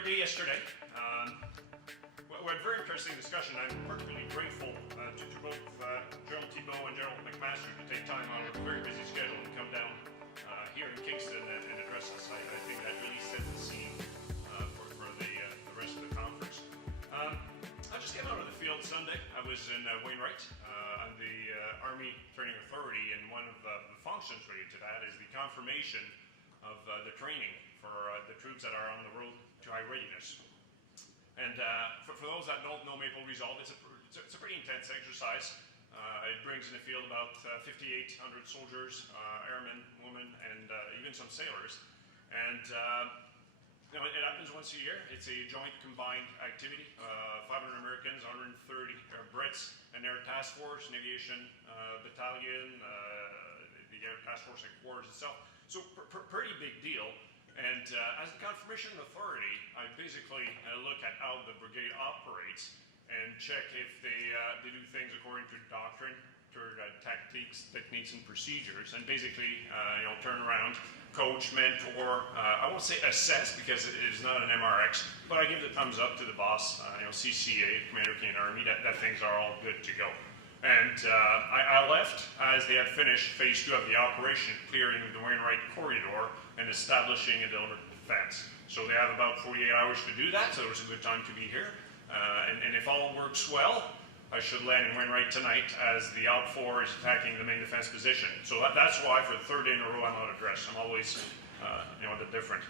great day yesterday. We had a very interesting discussion. I'm particularly grateful to both General Thibault and General McMaster to take time out of a very busy schedule and come down here in Kingston and address us. I think that really set the scene for the rest of the conference. I just came out of the field Sunday. I was in Wainwright on the Army Training Authority, and one of the functions related to that is the confirmation of the training for the troops that are on the road to high readiness. And for those that don't know Maple Resolve, it's a pretty intense exercise. It brings in the field about 5,800 soldiers, airmen, women, and even some sailors. And it happens once a year. It's a joint combined activity. 500 Americans, 130 Brits, and Air Task Force, an aviation battalion, the Air Task Force headquarters itself. So pretty big deal. And as the confirmation authority, I basically look at how the brigade operates and check if they do things according to doctrine, to tactics, techniques, and procedures, and basically turn around, coach, mentor. I won't say assess because it is not an MRX, but I give the thumbs up to the boss, CCA, Commander Canadian Army, that things are all good to go. And I left as they had finished phase 2 of the operation, clearing the Wainwright corridor and establishing a deliberate defense. So they have about 48 hours to do that, so it was a good time to be here. And if all works well, I should land in Wainwright tonight as the Op 4 is attacking the main defense position. So that's why for the third day in a row I'm out of dress. I'm always a bit different.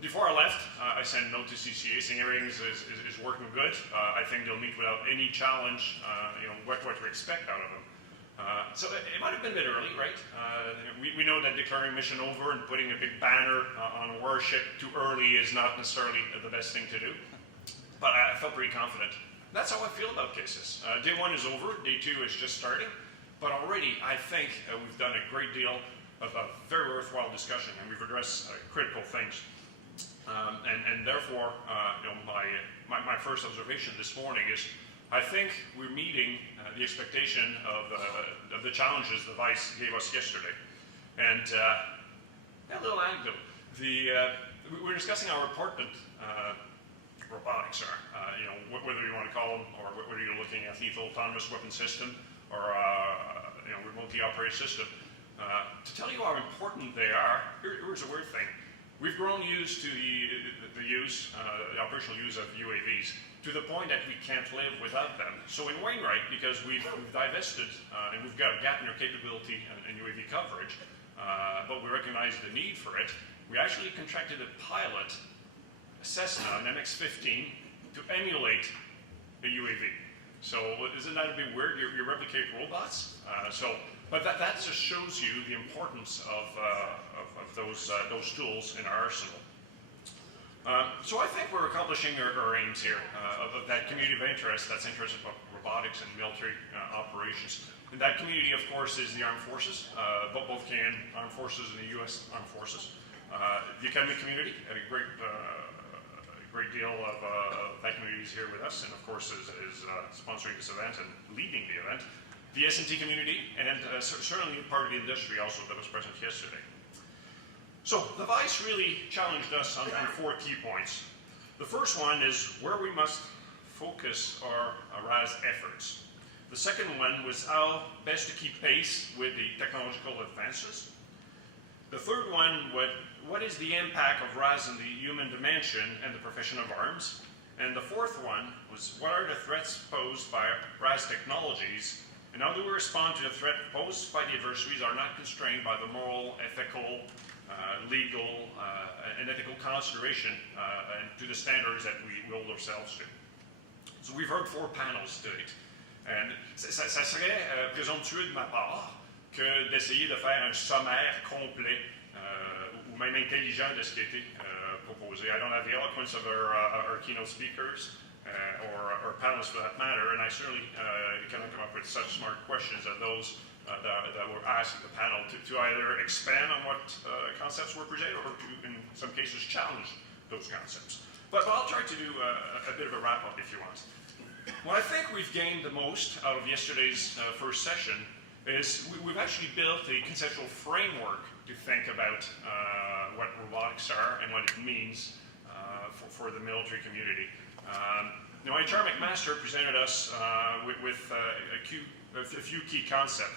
Before I left, I sent a note to CCA saying everything is working good. I think they'll meet without any challenge, what to expect out of them. So it might have been a bit early, right? We know that declaring mission over and putting a big banner on a warship too early is not necessarily the best thing to do. But I felt pretty confident. That's how I feel about KCIS. Day 1 is over, day 2 is just starting. But already, I think we've done a great deal of a very worthwhile discussion, and we've addressed critical things. And therefore, my first observation this morning is, I think we're meeting the expectation of the challenges the Vice gave us yesterday. And a little anecdote. We're discussing our apartment robotics, whether you want to call them, or whether you're looking at lethal autonomous weapon system or remotely operated system. To tell you how important they are, here's a weird thing. We've grown used to the operational use of UAVs to the point that we can't live without them. So in Wainwright, because we've divested and we've got a gap in our capability and UAV coverage, but we recognize the need for it, we actually contracted a pilot, a Cessna, an MX-15, to emulate a UAV. So isn't that a bit weird? You replicate robots? But that just shows you the importance of those tools in our arsenal. So I think we're accomplishing our aims here of that community of interest that's interested in robotics and military operations. And that community, of course, is the armed forces, both Canadian armed forces and the U.S. armed forces. The academic community had a great deal of that community is here with us, and of course is sponsoring this event and leading the event. The S&T community, and certainly part of the industry also that was present yesterday. So the Vice really challenged us on 4 key points. The first one is where we must focus our RAS efforts. The second one was how best to keep pace with the technological advances. The third one, what is the impact of RAS in the human dimension and the profession of arms? And the fourth one was what are the threats posed by RAS technologies, and how do we respond to the threat posed by the adversaries are not constrained by the moral, ethical, legal, and ethical consideration and to the standards that we hold ourselves to. So we've heard 4 panels to date. And ça serait présomptueux de ma part que d'essayer de faire un sommaire complet ou même intelligent de ce qui a été proposé. I don't have the eloquence of our keynote speakers or panelists for that matter, and I certainly cannot come up with such smart questions as those that were asked at the panel to either expand on what concepts were presented or to, in some cases, challenge those concepts. But I'll try to do a bit of a wrap-up if you want. What I think we've gained the most out of yesterday's first session is we've actually built a conceptual framework to think about what robotics are and what it means for the military community. Now, HR McMaster presented us with a few key concepts.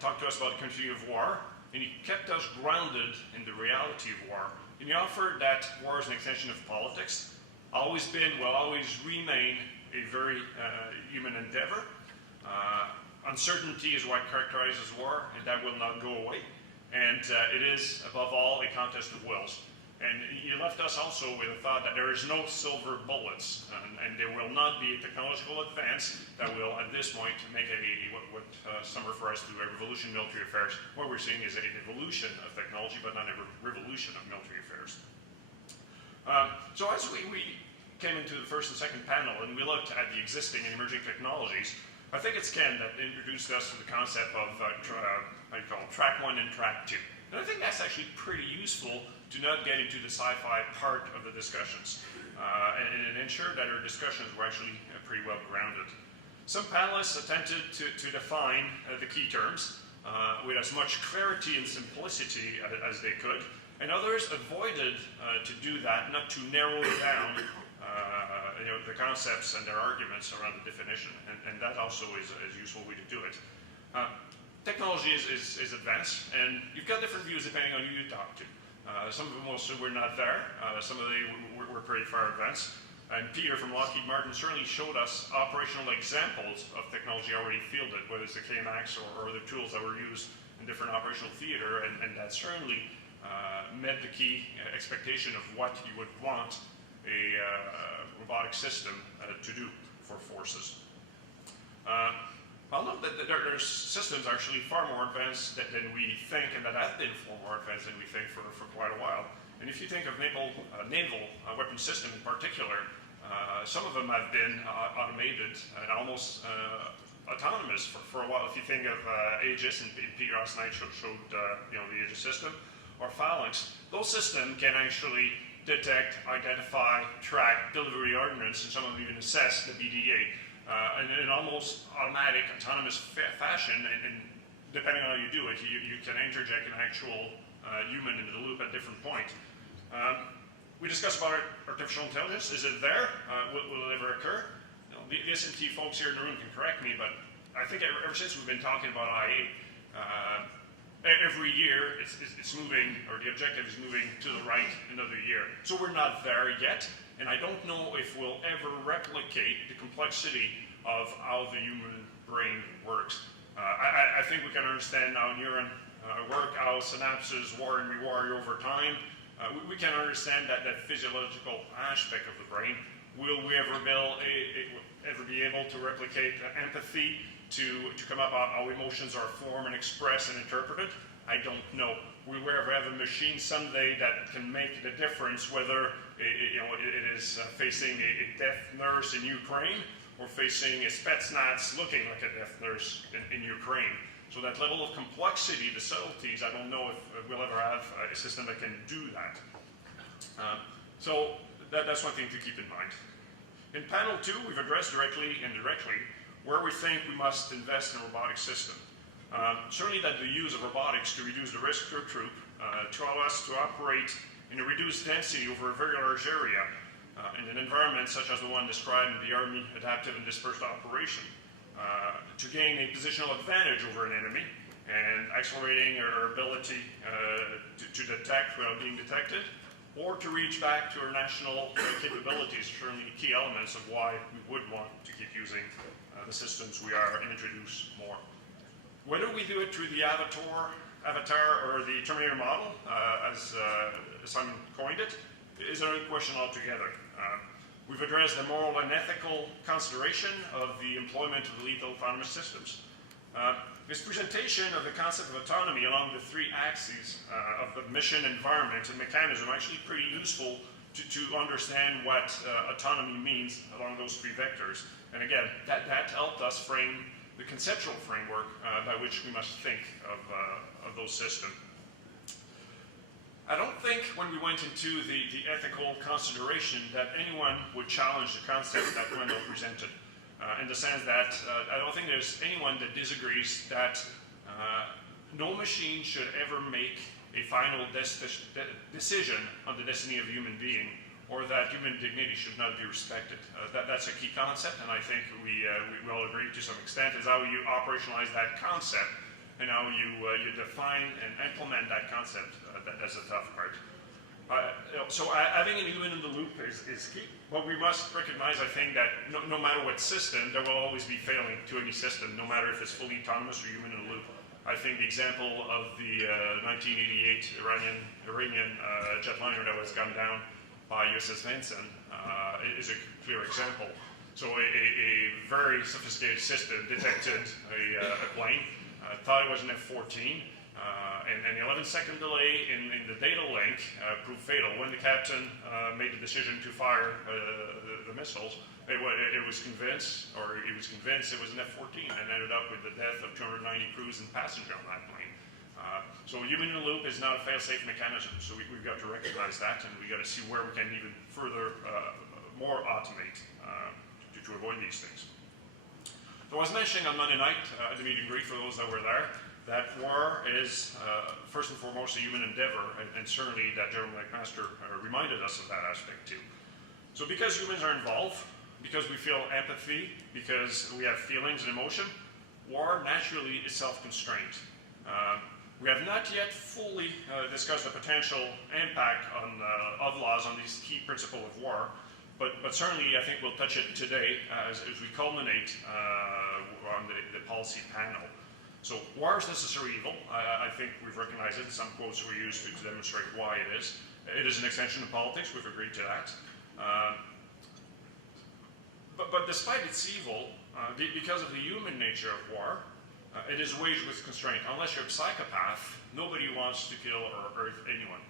Talked to us about the continuity of war, and he kept us grounded in the reality of war. And he offered that war is an extension of politics, always been, will always remain a very human endeavor. Uncertainty is what characterizes war, and that will not go away. And it is, above all, a contest of wills. And he left us also with a thought that there is no silver bullets, and there will not be a technological advance that will, at this point, make what some refer to a revolution in military affairs. What we're seeing is an evolution of technology, but not a revolution of military affairs. So as we came into the first and second panel, and we looked at the existing and emerging technologies, I think it's Ken that introduced us to the concept of track 1 and track 2. And I think that's actually pretty useful to not get into the sci-fi part of the discussions and ensure that our discussions were actually pretty well grounded. Some panelists attempted to define the key terms with as much clarity and simplicity as they could, and others avoided to do that, not to narrow down the concepts and their arguments around the definition, and that also is a useful way to do it. Technology is advanced, and you've got different views depending on who you talk to. Some of them will say we're not there, some of them we're pretty far advanced. And Peter from Lockheed Martin certainly showed us operational examples of technology already fielded, whether it's the KMAX or other tools that were used in different operational theater, and that certainly met the key expectation of what you would want a robotic system to do for forces. I'll note that there's systems actually far more advanced than we think, and that have been far more advanced than we think for quite a while. And if you think of naval weapon system in particular, some of them have been automated and almost autonomous for a while. If you think of Aegis, and Peter last night showed the Aegis system, or Phalanx, those systems can actually detect, identify, track, deliver ordnance, and some of them even assess the BDA. In an almost automatic, autonomous fashion, and depending on how you do it, you can interject an actual human into the loop at different points. We discussed about artificial intelligence. Is it there? Will it ever occur? The S&T folks here in the room can correct me, but I think ever since we've been talking about IA, every year it's moving, or the objective is moving to the right another year. So we're not there yet. And I don't know if we'll ever replicate the complexity of how the human brain works. I think we can understand how neuron work, how synapses wire and rewire over time. We can understand that physiological aspect of the brain. Will we ever be able to replicate empathy to come up with how emotions are formed and expressed and interpreted? I don't know. Will we ever have a machine someday that can make the difference whether it is facing a deaf nurse in Ukraine or facing a Spetsnaz looking like a deaf nurse in Ukraine? So that level of complexity, the subtleties, I don't know if we'll ever have a system that can do that. So that's one thing to keep in mind. In panel 2, we've addressed directly and indirectly where we think we must invest in a robotic system. Certainly that the use of robotics to reduce the risk to a troop, to allow us to operate in a reduced density over a very large area, in an environment such as the one described in the Army Adaptive and Dispersed Operation, to gain a positional advantage over an enemy, and accelerating our ability to detect without being detected, or to reach back to our national capabilities, certainly key elements of why we would want to keep using the systems we are and introduce more. Whether we do it through the Avatar or the Terminator model, as Simon coined it, is another question altogether. We've addressed the moral and ethical consideration of the employment of lethal autonomous systems. This presentation of the concept of autonomy along the three axes of the mission, environment, and mechanism are actually pretty useful to understand what autonomy means along those three vectors. And again, that helped us frame the conceptual framework by which we must think of those systems. I don't think when we went into the ethical consideration that anyone would challenge the concept that Wendell presented, in the sense that I don't think there's anyone that disagrees that no machine should ever make a final decision on the destiny of a human being or that human dignity should not be respected. That's a key concept, and I think we all agree to some extent, is how you operationalize that concept and how you define and implement that concept. That's a tough part. So having a human in the loop is key, but we must recognize, I think, that no matter what system, there will always be failing to any system, no matter if it's fully autonomous or human in the loop. I think the example of the 1988 Iranian jetliner that was gunned down by USS Vézina is a clear example. So a very sophisticated system detected a plane, thought it was an F-14, and the 11-second delay in the data link proved fatal. When the captain made the decision to fire the missiles, he was convinced it was an F-14, and ended up with the death of 290 crews and passengers on that plane. So human in the loop is not a fail-safe mechanism, so we've got to recognize that, and we've got to see where we can even further, more automate to avoid these things. So I was mentioning on Monday night at the meet and greet for those that were there, that war is first and foremost a human endeavor, and certainly that General McMaster reminded us of that aspect too. So because humans are involved, because we feel empathy, because we have feelings and emotion, war naturally is self-constrained. We have not yet fully discussed the potential impact of laws on these key principles of war, but certainly I think we'll touch it today as we culminate on the policy panel. So war is necessary evil. I think we've recognized it. Some quotes were used to demonstrate why it is. It is an extension of politics. We've agreed to that. But despite its evil, because of the human nature of war, it is waged with constraint. Unless you're a psychopath, nobody wants to kill or hurt anyone.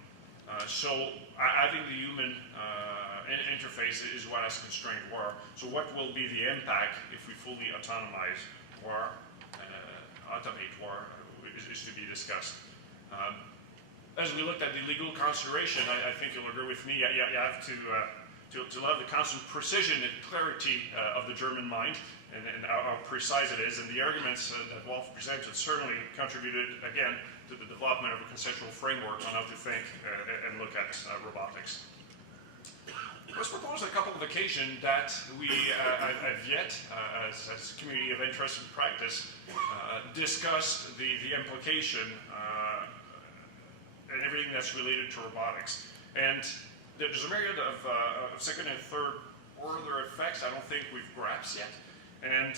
So having the human interface is what has constrained war. So what will be the impact if we fully autonomize war, automate war, is to be discussed. As we looked at the legal consideration, I think you'll agree with me, you have to love the constant precision and clarity of the German mind, and how precise it is, and the arguments that Wolf presented certainly contributed, again, to the development of a conceptual framework on how to think and look at robotics. It was proposed on a couple of occasions that we have yet, as a community of interest and practice, discuss the implication and everything that's related to robotics. And there's a myriad of second and third order effects I don't think we've grasped yet. And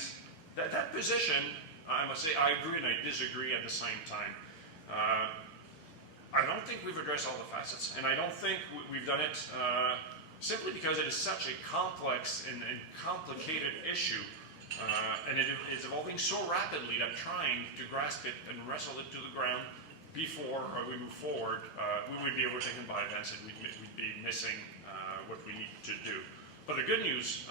that position, I must say, I agree and I disagree at the same time. I don't think we've addressed all the facets, and I don't think we've done it simply because it is such a complex and complicated issue, and it is evolving so rapidly that trying to grasp it and wrestle it to the ground before we move forward, we would be overtaken by events and we'd be missing what we need to do. But the good news,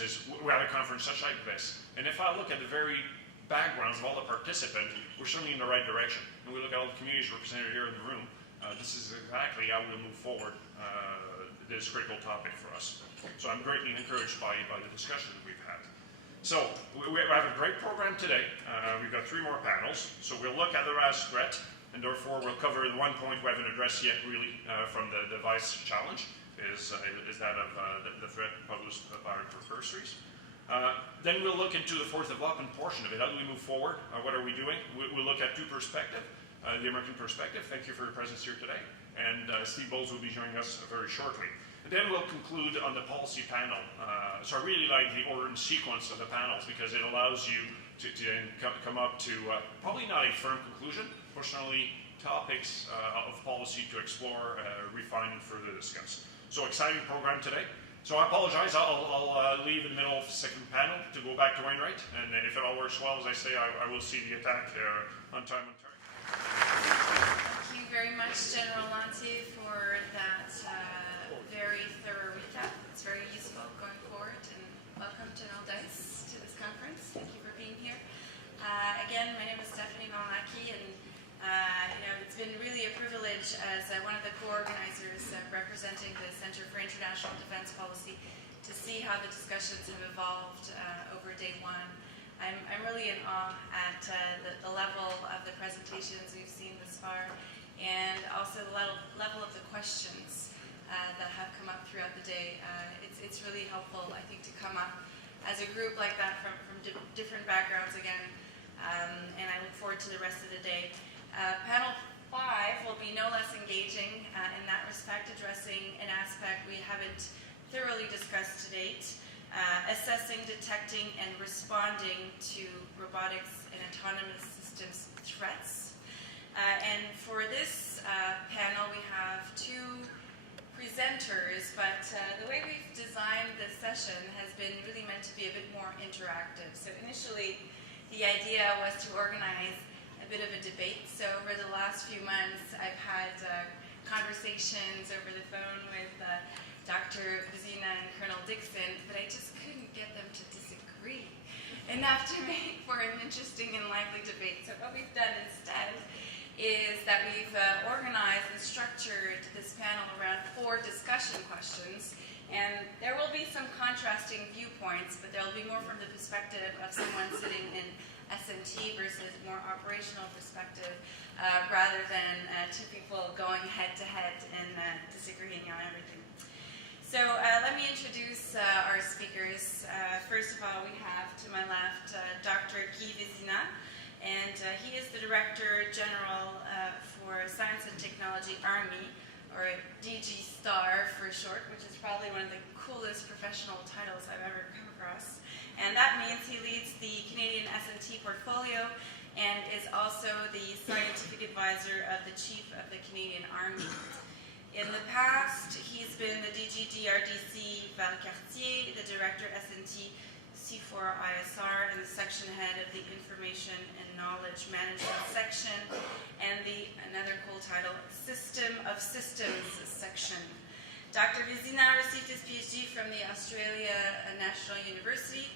is we have a conference such like this, and if I look at the very backgrounds of all the participants, we're certainly in the right direction. And we look at all the communities represented here in the room, this is exactly how we'll move forward this critical topic for us. So I'm greatly encouraged by the discussion that we've had. So we have a great program today. We've got 3 more panels. So we'll look at the RAS threat, and therefore we'll cover the one point we haven't addressed yet really from the device challenge, is that of the threat posed by our precursories. Then we'll look into the fourth development portion of it. How do we move forward? What are we doing? We'll look at 2 perspectives. The American perspective. Thank you for your presence here today. And Steve Bowles will be joining us very shortly. And then we'll conclude on the policy panel. So I really like the order and sequence of the panels because it allows you to come up to probably not a firm conclusion, but certainly topics of policy to explore, refine, and further discuss. So exciting program today. So I apologize, I'll leave in the middle of the second panel to go back to Wainwright, and if it all works well, as I say, I will see the attack on time and target. Thank you very much, General Lanti, for that very thorough recap. It's very useful going forward, and welcome, General Dice, to this conference. Thank you for being here. Again, my name is Stéfanie, and it's been really a privilege as one of the co-organizers representing the Center for International Defense Policy to see how the discussions have evolved over day 1. I'm really in awe at the level of the presentations we've seen this far, and also the level of the questions that have come up throughout the day. It's really helpful, I think, to come up as a group like that from different backgrounds again, and I look forward to the rest of the day. Panel 5 will be no less engaging in that respect, addressing an aspect we haven't thoroughly discussed to date, assessing, detecting, and responding to robotics and autonomous systems threats. And for this panel, we have two presenters, but the way we've designed this session has been really meant to be a bit more interactive. So initially, the idea was to organize a bit of a debate. So over the last few months, I've had conversations over the phone with Dr. Vézina and Colonel Dickson, but I just couldn't get them to disagree enough to make for an interesting and lively debate. So what we've done instead is that we've organized and structured this panel around 4 discussion questions. And there will be some contrasting viewpoints, but there will be more from the perspective of someone sitting in S&T versus more operational perspective, rather than 2 people going head-to-head and disagreeing on everything. So let me introduce our speakers. First of all, we have to my left Dr. Vézina, and he is the Director General for Science and Technology Army, or DG Star for short, which is probably one of the coolest professional titles I've ever come across. And that means he leads the Canadian S&T portfolio and is also the scientific advisor of the Chief of the Canadian Army. In the past, he's been the DG DRDC Valcartier, the Director S&T C4ISR, and the section head of the Information and Knowledge Management section, and another cool title, System of Systems section. Dr. Vézina received his PhD from the Australia National University,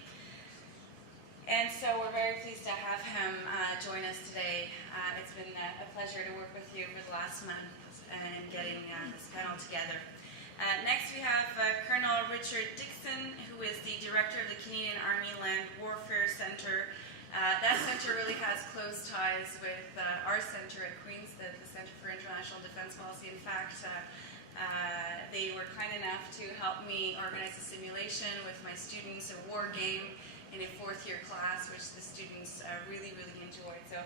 and so we're very pleased to have him join us today. It's been a pleasure to work with you over the last month and getting this panel together. Next we have Colonel Richard Dickson, who is the Director of the Canadian Army Land Warfare Centre. That centre really has close ties with our centre at Queen's, the Centre for International Defence Policy. In fact, they were kind enough to help me organize a simulation with my students, a war game in a 4th-year class, which the students really, really enjoyed. So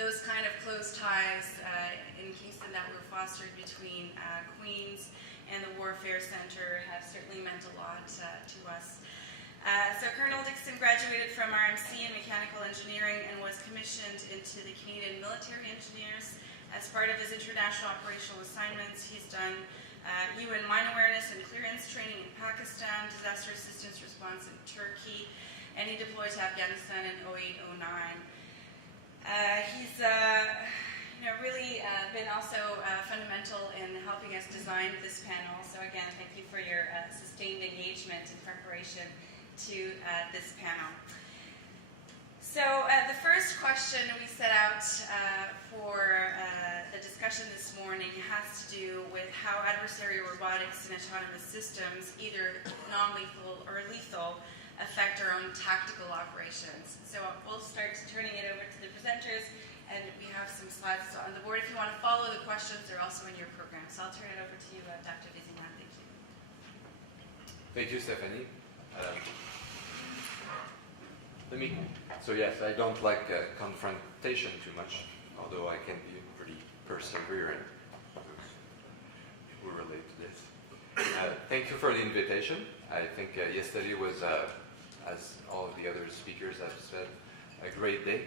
those kind of close ties in Kingston that were fostered between Queen's and the Warfare Centre have certainly meant a lot to us. So Colonel Dickson graduated from RMC in Mechanical Engineering and was commissioned into the Canadian Military Engineers. As part of his international operational assignments, he's done UN mine awareness and clearance training in Pakistan, disaster assistance response in Turkey, and he deployed to Afghanistan in 2008-09. He's really been also fundamental in helping us design this panel. So again, thank you for your sustained engagement and preparation to this panel. So the first question we set out for the discussion this morning has to do with how adversarial robotics and autonomous systems, either non-lethal or lethal, affect our own tactical operations. So we'll start turning it over to the presenters, and we have some slides on the board. If you want to follow the questions, they're also in your program. So I'll turn it over to you, Dr. Vézina. Thank you. Thank you, Stéfanie. So yes, I don't like confrontation too much, although I can be pretty persevering. We relate to this. Thank you for the invitation. I think yesterday was, as all of the other speakers have said, a great day.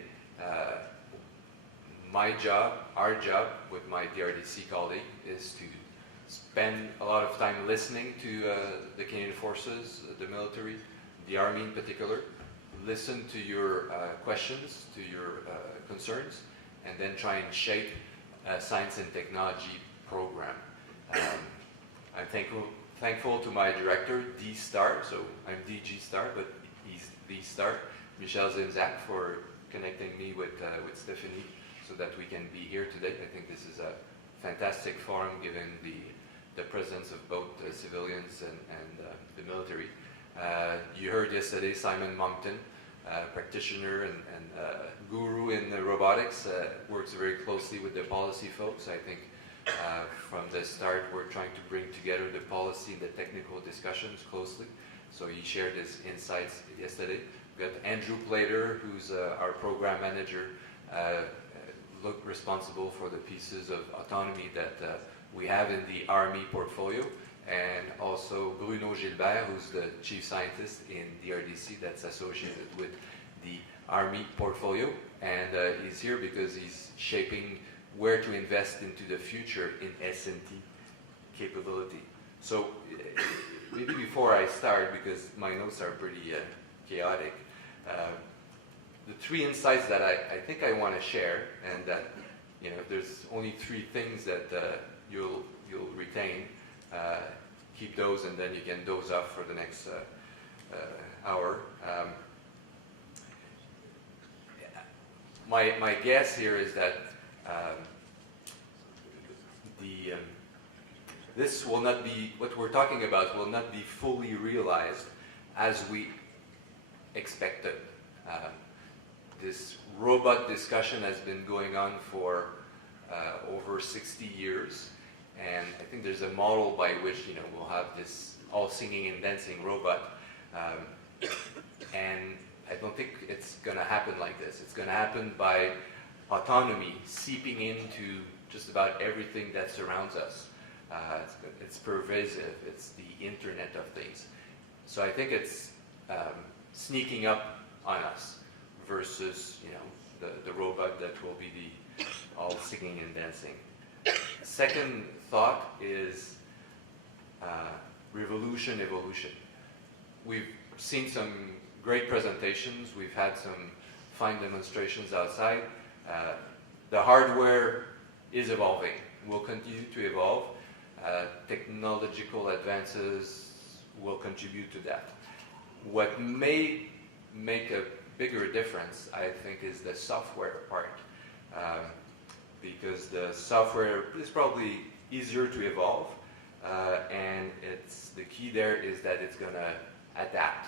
My job, our job with my DRDC colleague is to spend a lot of time listening to the Canadian Forces, the military, the Army in particular, listen to your questions, to your concerns, and then try and shape a science and technology program. I'm thankful to my director, D Star, so I'm DG Star, but he's D Star, Michel Zimzak, for connecting me with Stéfanie so that we can be here today. I think this is a fantastic forum given the presence of both civilians and the military. You heard yesterday Simon Moncton, practitioner and guru in robotics, works very closely with the policy folks. I think From the start, we're trying to bring together the policy and the technical discussions closely. So he shared his insights yesterday. We've got Andrew Plater, who's our program manager, responsible for the pieces of autonomy that we have in the Army portfolio, and also Bruno Gilbert, who's the chief scientist in DRDC that's associated with the Army portfolio. And he's here because he's shaping where to invest into the future in S&T capability. So maybe before I start, because my notes are pretty chaotic, the three insights that I think I want to share, and that, you know, if there's only three things that you'll retain, keep those, and then you can doze off for the next hour. My guess here is that this will not be, what we're talking about will not be fully realized as we expected. This robot discussion has been going on for over 60 years, and I think there's a model by which, you know, we'll have this all singing and dancing robot, and I don't think it's going to happen like this. It's going to happen by autonomy seeping into just about everything that surrounds us. It's pervasive. It's the Internet of Things. So I think it's sneaking up on us versus, you know, the robot that will be the all singing and dancing. Second thought is revolution, evolution. We've seen some great presentations. We've had some fine demonstrations outside. The hardware is evolving, will continue to evolve. Technological advances will contribute to that. What may make a bigger difference, I think, is the software part. Because the software is probably easier to evolve, and the key there is that it's going to adapt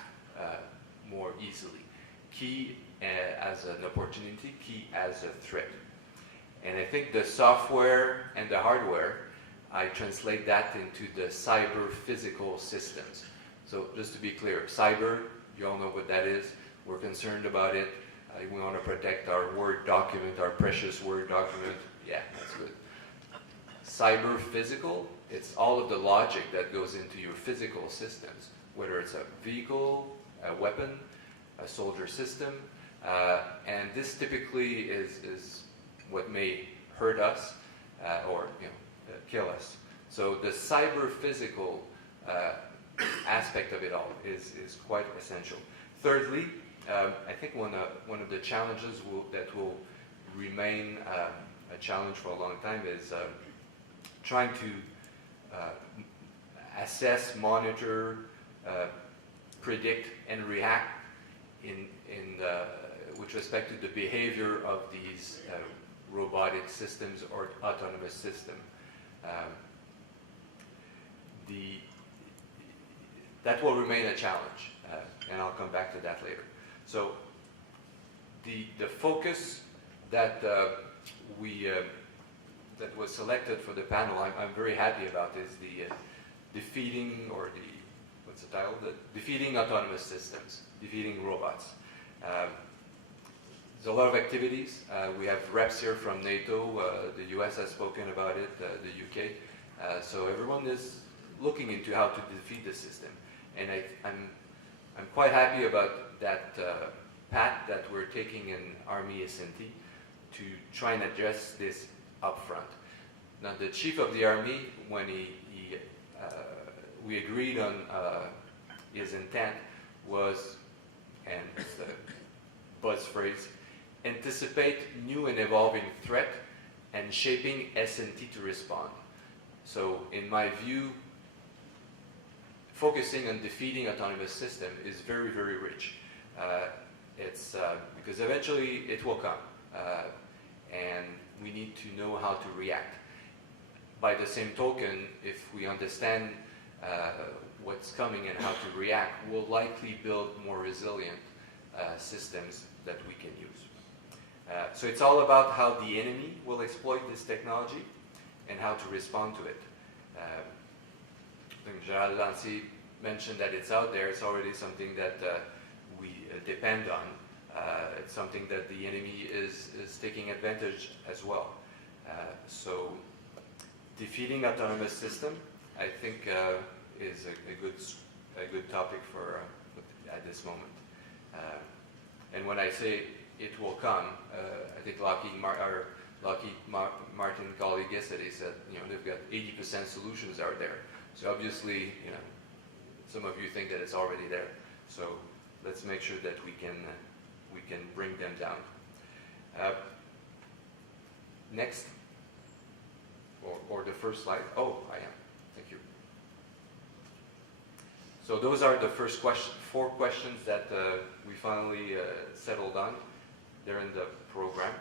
more easily. Key as an opportunity, key as a threat. And I think the software and the hardware, I translate that into the cyber-physical systems. So just to be clear, cyber, you all know what that is. We're concerned about it. We want to protect our Word document, our precious Word document. Yeah, that's good. Cyber-physical, it's all of the logic that goes into your physical systems, whether it's a vehicle, a weapon, a soldier system, and this typically is what may hurt us or, you know, kill us. So the cyber-physical aspect of it all is quite essential. Thirdly, I think one of the challenges that will remain a challenge for a long time is trying to assess, monitor, predict, and react with respect to the behavior of these robotic systems or autonomous system. That will remain a challenge, and I'll come back to that later. So the focus that that was selected for the panel, I'm very happy about, is the defeating, or what's the title? Defeating autonomous systems, defeating robots. There's a lot of activities. We have reps here from NATO. The US has spoken about it, the UK. So everyone is looking into how to defeat the system. And I'm quite happy about that path that we're taking in Army S&T to try and address this upfront. Now, the Chief of the Army, when we agreed on his intent, was, and it's a buzz phrase, anticipate new and evolving threat and shaping S&T to respond. So, in my view, focusing on defeating autonomous system is very, very rich. It's because eventually it will come, and we need to know how to react. By the same token, if we understand what's coming and how to react, we'll likely build more resilient systems that we can use. So it's all about how the enemy will exploit this technology, and how to respond to it. I think Gerald Lancy mentioned that it's out there. It's already something that we depend on. It's something that the enemy is taking advantage as well. So defeating autonomous system, I think, is a good topic for at this moment. And when I say it will come, I think Lockheed Martin colleague yesterday said, they've got 80% solutions out there. So obviously, some of you think that it's already there. So let's make sure that we can bring them down. Next, or the first slide. Oh, I am. Thank you. So those are the first 4 questions that we finally settled on. They're in the program.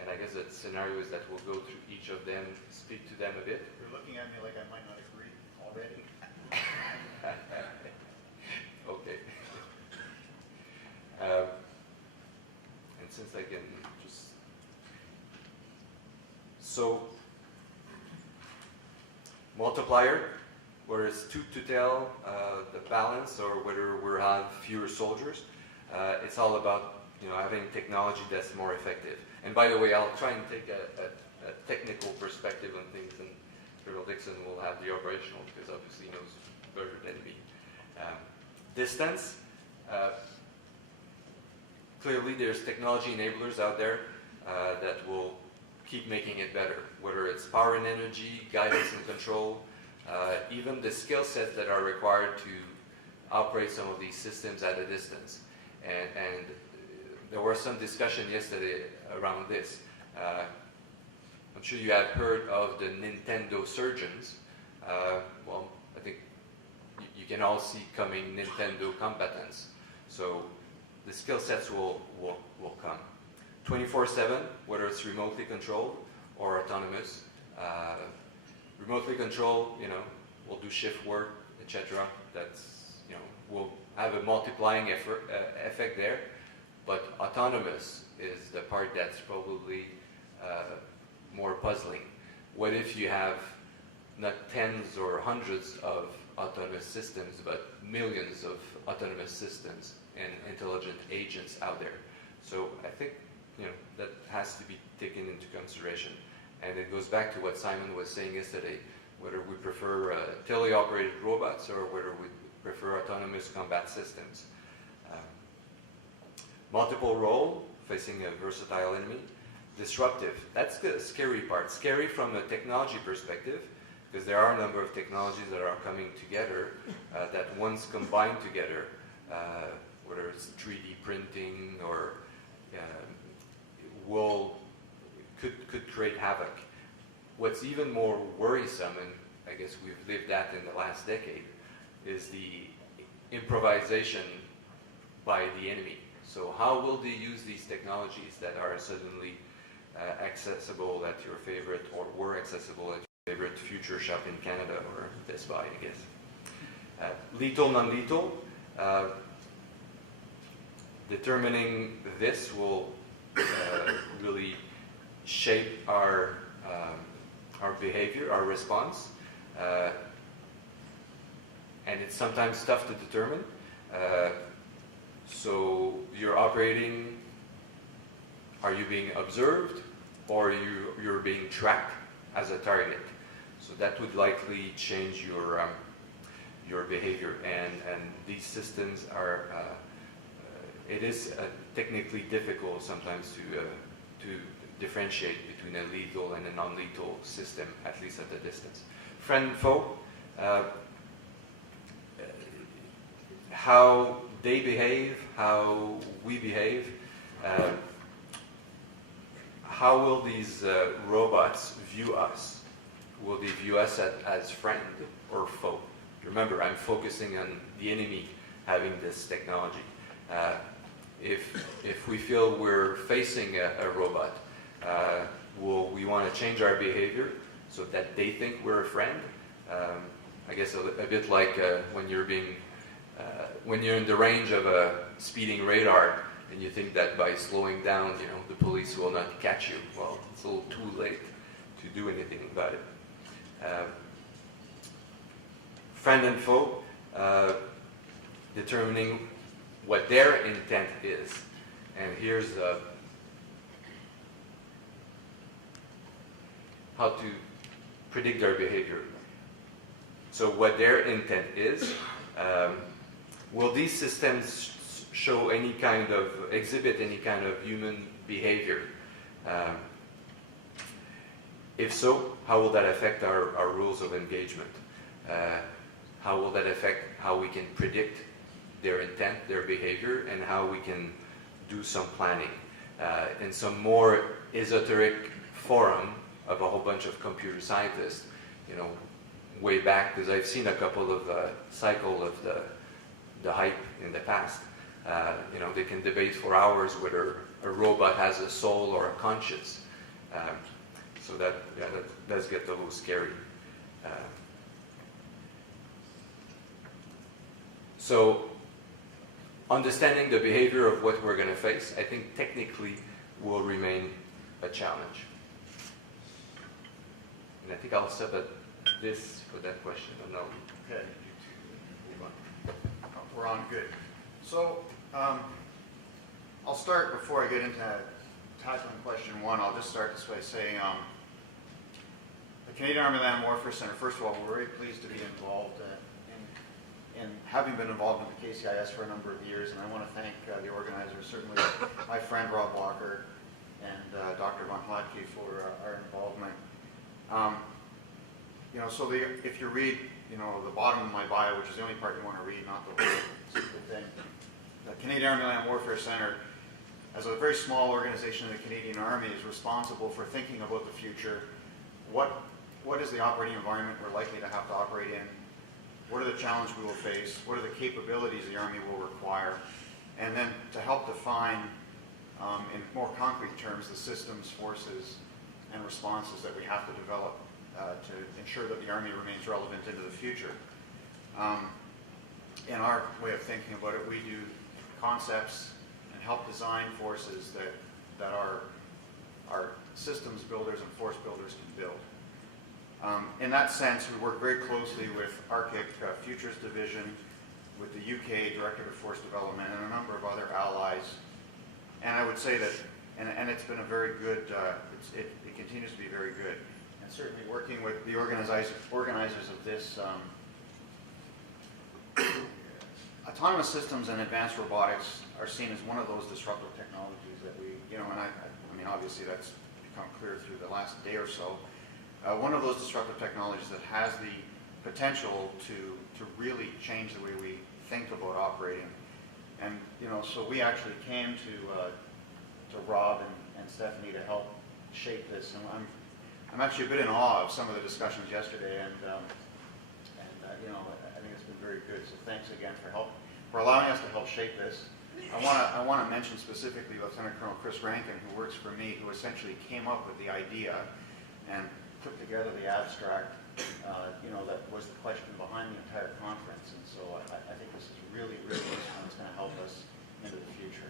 And I guess the scenario is that we'll go through each of them, speak to them a bit. You're looking at me like I might not agree already. Okay. And since I can just... So, multiplier, whether it's to tell the balance or whether we have fewer soldiers, it's all about having technology that's more effective. And by the way, I'll try and take a technical perspective on things, and Colonel Dixon will have the operational, because obviously he knows better than me. Distance, clearly there's technology enablers out there that will keep making it better, whether it's power and energy, guidance and control, even the skill sets that are required to operate some of these systems at a distance. And there was some discussion yesterday around this. I'm sure you have heard of the Nintendo surgeons. Well, I think you can all see coming Nintendo combatants. So the skill sets will come. 24/7, whether it's remotely controlled or autonomous. Remotely controlled, we'll do shift work, etc. That's, we'll have a multiplying effect there. But autonomous is the part that's probably more puzzling. What if you have not tens or hundreds of autonomous systems, but millions of autonomous systems and intelligent agents out there? So I think that has to be taken into consideration. And it goes back to what Simon was saying yesterday, whether we prefer teleoperated robots or whether we prefer autonomous combat systems. Multiple role, facing a versatile enemy. Disruptive, that's the scary part. Scary from a technology perspective, because there are a number of technologies that are coming together that once combined together, whether it's 3D printing or could create havoc. What's even more worrisome, and I guess we've lived that in the last decade, is the improvisation by the enemy. So how will they use these technologies that are suddenly accessible at your favorite, or were accessible at your favorite future shop in Canada, or Best Buy, I guess. Lethal, non-lethal. Determining this will really shape our behavior, our response. And it's sometimes tough to determine. So you're operating, are you being observed, or you're being tracked as a target? So that would likely change your behavior. And these systems are, it is technically difficult sometimes to differentiate between a lethal and a non-lethal system, at least at a distance. Friend, foe, how they behave, how we behave. How will these robots view us? Will they view us as friend or foe? Remember, I'm focusing on the enemy having this technology. If we feel we're facing a robot, will we want to change our behavior so that they think we're a friend? I guess a bit like when you're in the range of a speeding radar and you think that by slowing down, the police will not catch you. Well, it's a little too late do anything about it. Friend and foe, determining what their intent is. And here's how to predict their behavior. So what their intent is, will these systems exhibit any kind of human behavior? If so, how will that affect our rules of engagement? How will that affect how we can predict their intent, their behavior, and how we can do some planning? In some more esoteric forum of a whole bunch of computer scientists, way back, because I've seen a couple of cycle of the hype in the past. They can debate for hours whether a robot has a soul or a conscience. So that does get a little scary. So understanding the behavior of what we're going to face, I think technically will remain a challenge. And I think I'll stop at this for that question. I don't know. Okay. Move on. We're on good. So I'll start before I get into tackling question one. I'll just start this by saying the Canadian Army Land Warfare Centre, first of all, we're very pleased to be involved in having been involved in the KCIS for a number of years, and I want to thank the organizers, certainly my friend Rob Walker and Dr. Von Hlatky for our involvement. So if you read, the bottom of my bio, which is the only part you want to read, not the whole thing, the Canadian Army Land Warfare Centre, as a very small organization in the Canadian Army, is responsible for thinking about the future. What is the operating environment we're likely to have to operate in? What are the challenges we will face? What are the capabilities the Army will require? And then to help define, in more concrete terms, the systems, forces, and responses that we have to develop to ensure that the Army remains relevant into the future. In our way of thinking about it, we do concepts and help design forces that our systems builders and force builders can build. In that sense, we work very closely with ARCIC Futures Division, with the UK Directorate of Force Development, and a number of other allies. And I would say that, and it's been a very good, it continues to be very good. And certainly working with the organizers of this autonomous systems and advanced robotics are seen as one of those disruptive technologies that we, and I mean, obviously that's become clear through the last day or so. One of those disruptive technologies that has the potential to really change the way we think about operating. And, so we actually came to Rob and Stéfanie to help shape this. And I'm actually a bit in awe of some of the discussions yesterday, and I think it's been very good. So thanks again for allowing us to help shape this. I want to mention specifically Lieutenant Colonel Chris Rankin, who works for me, who essentially came up with the idea and put together the abstract, that was the question behind the entire conference. And so I think this is really, really useful, and it's going to help us into the future.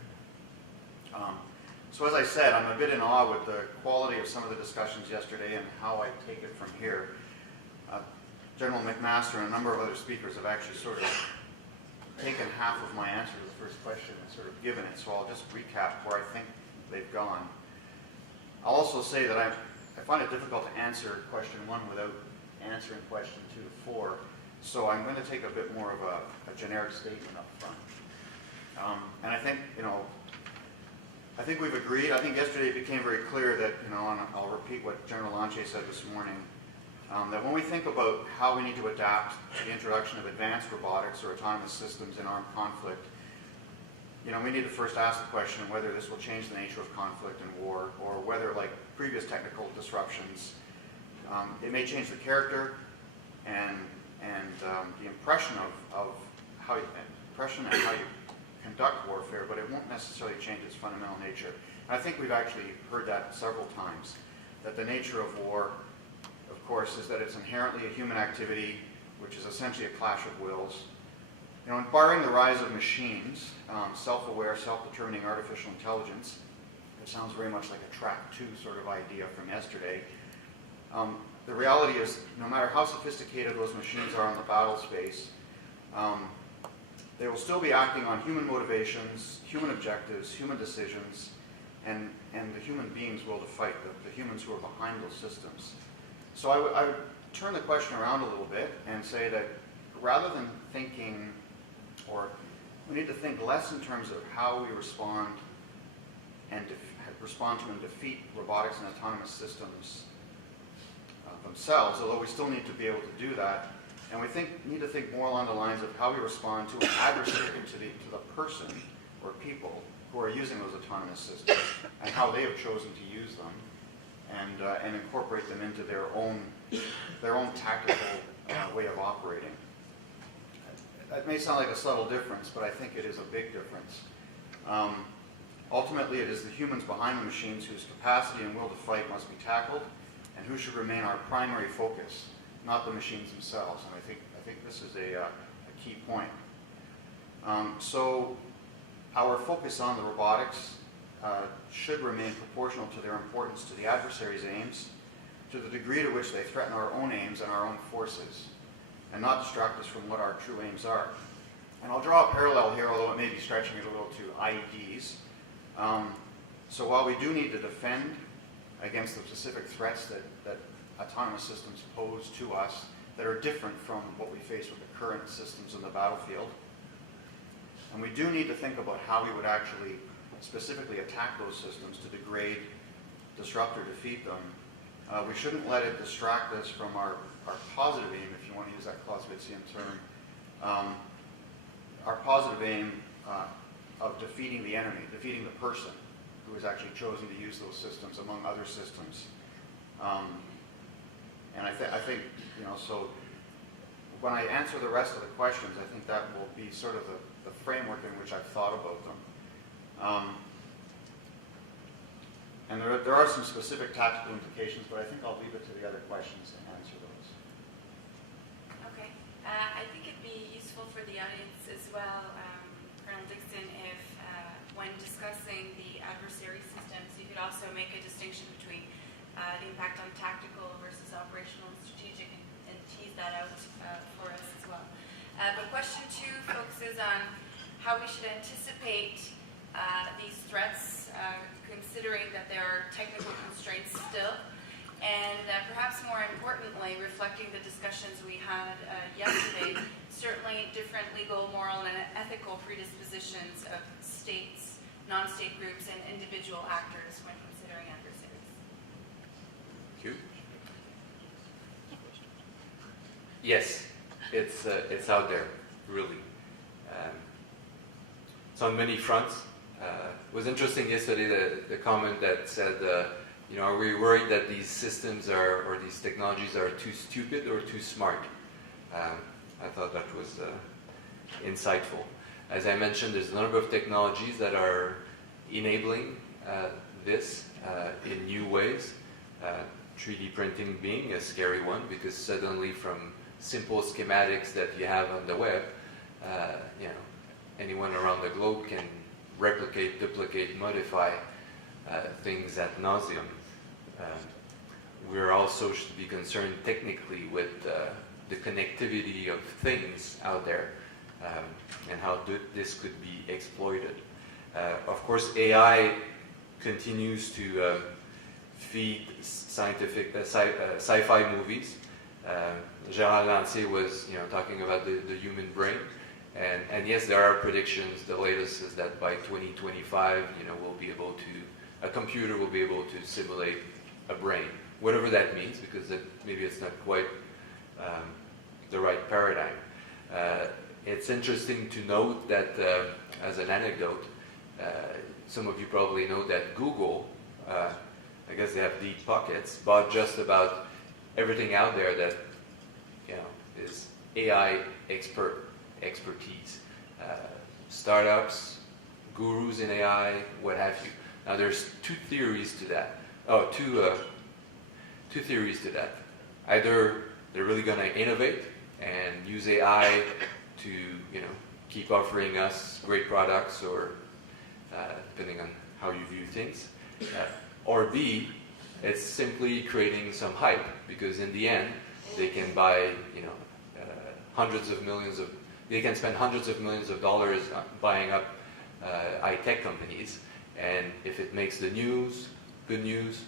So as I said, I'm a bit in awe with the quality of some of the discussions yesterday and how I take it from here. General McMaster and a number of other speakers have actually sort of taken half of my answer to the first question and sort of given it, so I'll just recap where I think they've gone. I'll also say that I find it difficult to answer question 1 without answering question 2 to 4, so I'm going to take a bit more of a generic statement up front. And I think, I think we've agreed. I think yesterday it became very clear that, and I'll repeat what General Lanche said this morning, that when we think about how we need to adapt to the introduction of advanced robotics or autonomous systems in armed conflict, we need to first ask the question whether this will change the nature of conflict and war, or whether, like previous technical disruptions, it may change the character and the impression of how you conduct warfare, but it won't necessarily change its fundamental nature. And I think we've actually heard that several times, that the nature of war, of course, is that it's inherently a human activity, which is essentially a clash of wills. And barring the rise of machines, self-aware, self-determining artificial intelligence, it sounds very much like a track 2 sort of idea from yesterday. The reality is, no matter how sophisticated those machines are in the battle space, they will still be acting on human motivations, human objectives, human decisions, and the human beings will to fight, the humans who are behind those systems. So I would turn the question around a little bit and say that rather than thinking, or we need to think less in terms of how we respond and respond to and defeat robotics and autonomous systems themselves, although we still need to be able to do that. And we need to think more along the lines of how we respond to an adversary, to the person or people who are using those autonomous systems and how they have chosen to use them and incorporate them into their own tactical way of operating. That may sound like a subtle difference, but I think it is a big difference. Ultimately, it is the humans behind the machines whose capacity and will to fight must be tackled, and who should remain our primary focus, not the machines themselves. And I think this is a key point. So our focus on the robotics should remain proportional to their importance to the adversary's aims, to the degree to which they threaten our own aims and our own forces, and not distract us from what our true aims are. And I'll draw a parallel here, although it may be stretching it a little, to IEDs. So while we do need to defend against the specific threats that autonomous systems pose to us that are different from what we face with the current systems in the battlefield, and we do need to think about how we would actually specifically attack those systems to degrade, disrupt, or defeat them, we shouldn't let it distract us from our positive aim, if you want to use that Clausewitzian term, our positive aim of defeating the enemy, defeating the person who has actually chosen to use those systems among other systems. And I think, so when I answer the rest of the questions, I think that will be sort of the framework in which I've thought about them. And there are some specific tactical implications, but I think I'll leave it to the other questions to answer those. Okay. I think it'd be useful for the audience as well, Colonel Dixon, if when discussing the adversary systems, you could also make a distinction between the impact on tactical versus operational and strategic, and tease that out for us as well. But question 2 focuses on how we should anticipate these threats, considering that there are technical constraints still, and perhaps more importantly, reflecting the discussions we had yesterday, certainly different legal, moral, and ethical predispositions of states, non-state groups, and individual actors when considering adversaries. Thank you. Yes, it's out there, really. It's on many fronts. It was interesting yesterday, the comment that said, are we worried that these systems or these technologies are too stupid or too smart? I thought that was insightful. As I mentioned, there's a number of technologies that are enabling this in new ways. 3D printing being a scary one, because suddenly from simple schematics that you have on the web, anyone around the globe can replicate, duplicate, modify things ad nauseum. We're also should be concerned technically with the connectivity of things out there and how this could be exploited. Of course, AI continues to feed scientific sci-fi movies. Gérard Lantier was talking about the human brain. And yes, there are predictions. The latest is that by 2025, a computer will be able to simulate a brain, whatever that means, because maybe it's not quite the right paradigm. It's interesting to note that, as an anecdote, some of you probably know that Google, I guess they have deep pockets, bought just about everything out there that is AI expertise. Startups, gurus in AI, what have you. Now there's two theories to that. Two theories to that. Either they're really going to innovate and use AI to keep offering us great products, or depending on how you view things. Or B, It's simply creating some hype, because in the end, they can buy, you know, they can spend hundreds of millions of dollars buying up high-tech companies, and if it makes the news, good news,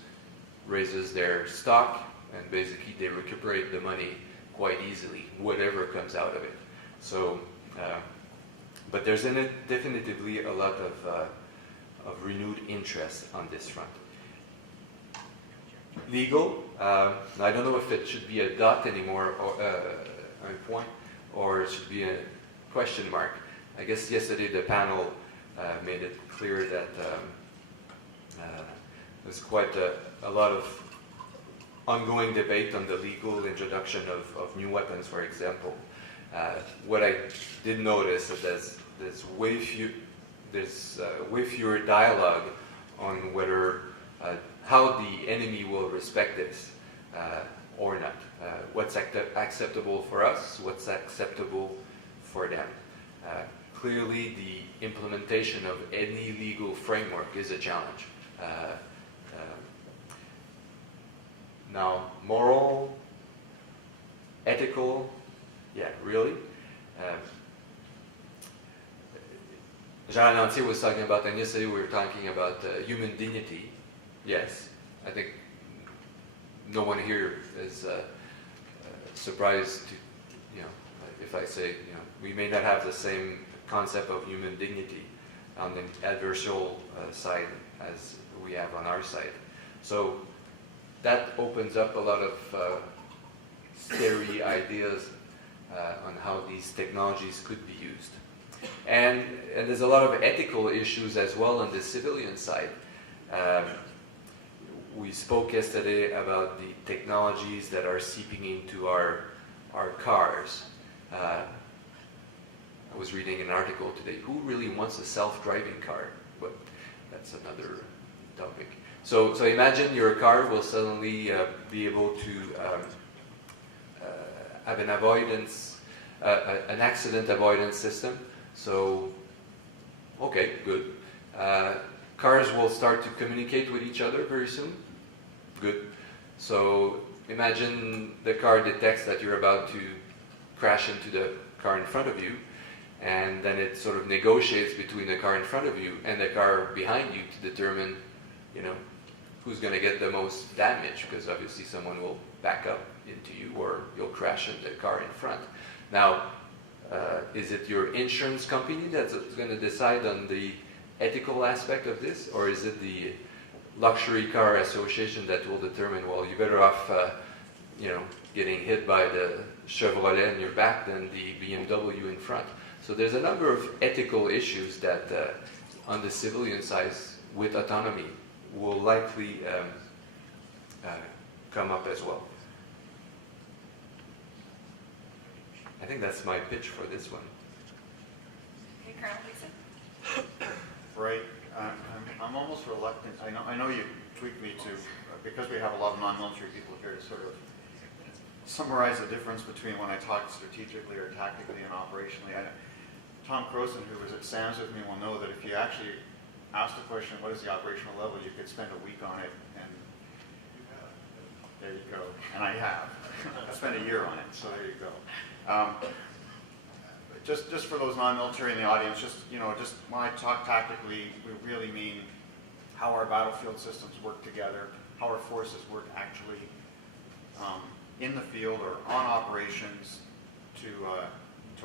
raises their stock, and basically they recuperate the money quite easily, whatever comes out of it. So, but there's definitively a lot of renewed interest on this front. Legal, I don't know if it should be a dot anymore, or a point, or it should be a question mark. I guess yesterday the panel made it clear that there's quite a lot of ongoing debate on the legal introduction of new weapons, for example. What I did notice is that there's way fewer dialogue on whether how the enemy will respect this or not. What's acceptable for us, what's acceptable for them. Clearly, the implementation of any legal framework is a challenge. Now, moral, ethical, yeah, really? Jean Lantier was talking about, and yesterday we were talking about human dignity. Yes, I think no one here is surprised to, you know, if I say, you know, we may not have the same concept of human dignity on the adversarial side as we have on our side. So that opens up a lot of scary ideas on how these technologies could be used. And there's a lot of ethical issues as well on the civilian side. We spoke yesterday about the technologies that are seeping into our cars. I was reading an article today, who really wants a self-driving car? But that's another topic. So imagine your car will suddenly be able to have an avoidance, an accident avoidance system. So, okay, good. Cars will start to communicate with each other very soon. Good. So imagine the car detects that you're about to crash into the car in front of you, and then it sort of negotiates between the car in front of you and the car behind you to determine, you know, who's going to get the most damage, because obviously someone will back up into you or you'll crash into the car in front. Now, is it your insurance company that's going to decide on the ethical aspect of this, or is it the luxury car association that will determine, well, you're better off, you know, getting hit by the Chevrolet in your back than the BMW in front? So there's a number of ethical issues that on the civilian side with autonomy will likely come up as well. I think that's my pitch for this one. Okay, Colonel Dixon. Right. I'm almost reluctant. I know you tweaked me to, because we have a lot of non-military people here, to sort of summarize the difference between when I talk strategically or tactically and operationally. Tom Croson, who was at SAMS with me, will know that if you actually ask the question, what is the operational level, you could spend a week on it, and there you go. And I have. I spent a year on it, so there you go. Just for those non-military in the audience, just when I talk tactically, we really mean how our battlefield systems work together, how our forces work actually in the field or on operations to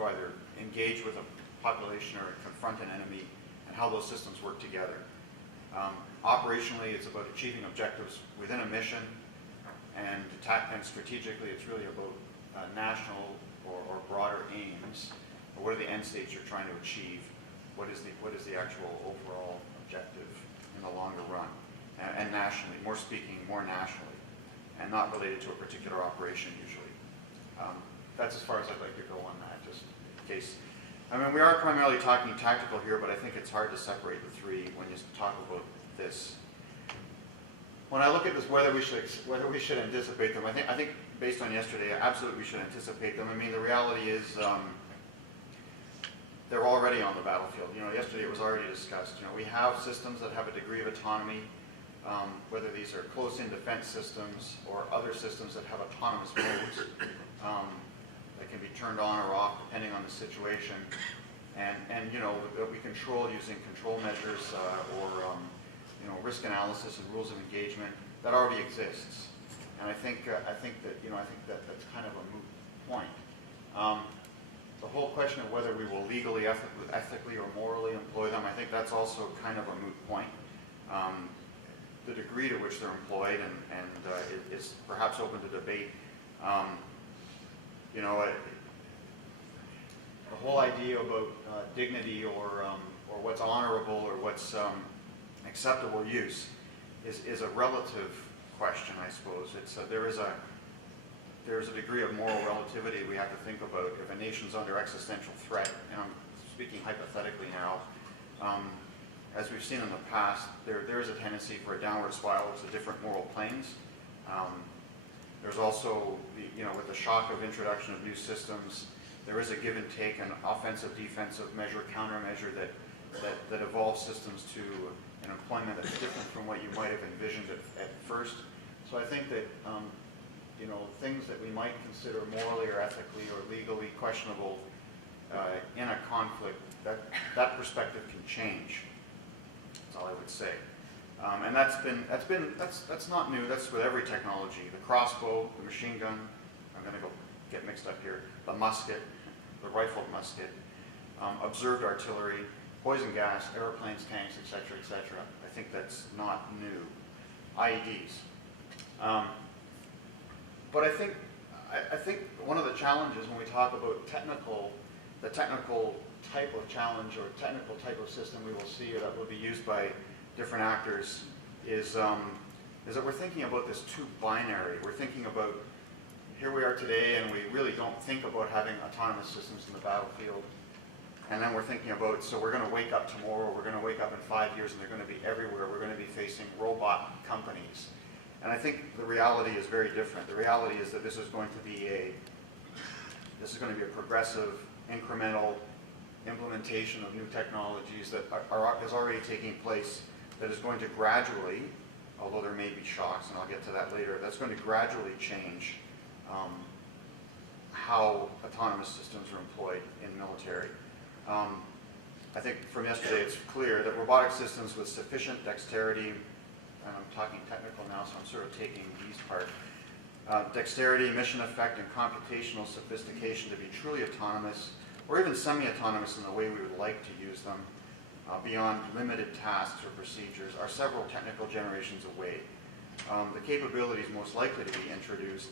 either engage with a population or confront an enemy, and how those systems work together. Operationally, it's about achieving objectives within a mission, and strategically, it's really about national or broader aims. What are the end states you're trying to achieve? What is the actual overall objective in the longer run? And nationally, more nationally, and not related to a particular operation usually. That's as far as I'd like to go on that, just in case. I mean, we are primarily talking tactical here, but I think it's hard to separate the three when you talk about this. When I look at this, whether we should anticipate them, I think based on yesterday, absolutely we should anticipate them. I mean, the reality is they're already on the battlefield. Yesterday it was already discussed. We have systems that have a degree of autonomy. whether these are close-in defense systems or other systems that have autonomous modes that can be turned on or off depending on the situation, and you know, that we control using control measures or you know, risk analysis and rules of engagement that already exists. And I think that that's kind of a moot point. The whole question of whether we will legally, ethically, or morally employ them, I think that's also kind of a moot point. The degree to which they're employed and is perhaps open to debate. You know, the whole idea about dignity or what's honorable or what's acceptable use is a relative question, I suppose. It's there's a degree of moral relativity we have to think about. If a nation's under existential threat, and I'm speaking hypothetically now, as we've seen in the past, there is a tendency for a downward spiral to different moral planes. There's also, you know, with the shock of introduction of new systems, there is a give and take, an offensive, defensive measure, countermeasure that evolves systems to an employment that's different from what you might have envisioned at first. So I think that you know, things that we might consider morally or ethically or legally questionable in a conflict, that perspective can change. That's all I would say. And that's not new. That's with every technology. The crossbow, the machine gun. I'm going to go get mixed up here. The musket, the rifled musket, observed artillery, poison gas, airplanes, tanks, etc., etc. I think that's not new. IEDs. But I think one of the challenges when we talk about the technical type of challenge or technical type of system we will see that will be used by different actors is that we're thinking about this too binary. We're thinking about, here we are today and we really don't think about having autonomous systems in the battlefield. And then we're thinking about, so we're going to wake up tomorrow, we're going to wake up in 5 years and they're going to be everywhere. We're going to be facing robot companies. And I think the reality is very different. The reality is that this is going to be a progressive, incremental implementation of new technologies that is already taking place, that is going to gradually, although there may be shocks, and I'll get to that later, that's going to gradually change how autonomous systems are employed in military. I think from yesterday it's clear that robotic systems with sufficient dexterity, and I'm talking technical now, so I'm sort of taking these part, dexterity, mission effect, and computational sophistication to be truly autonomous, or even semi-autonomous in the way we would like to use them, beyond limited tasks or procedures, are several technical generations away. The capabilities most likely to be introduced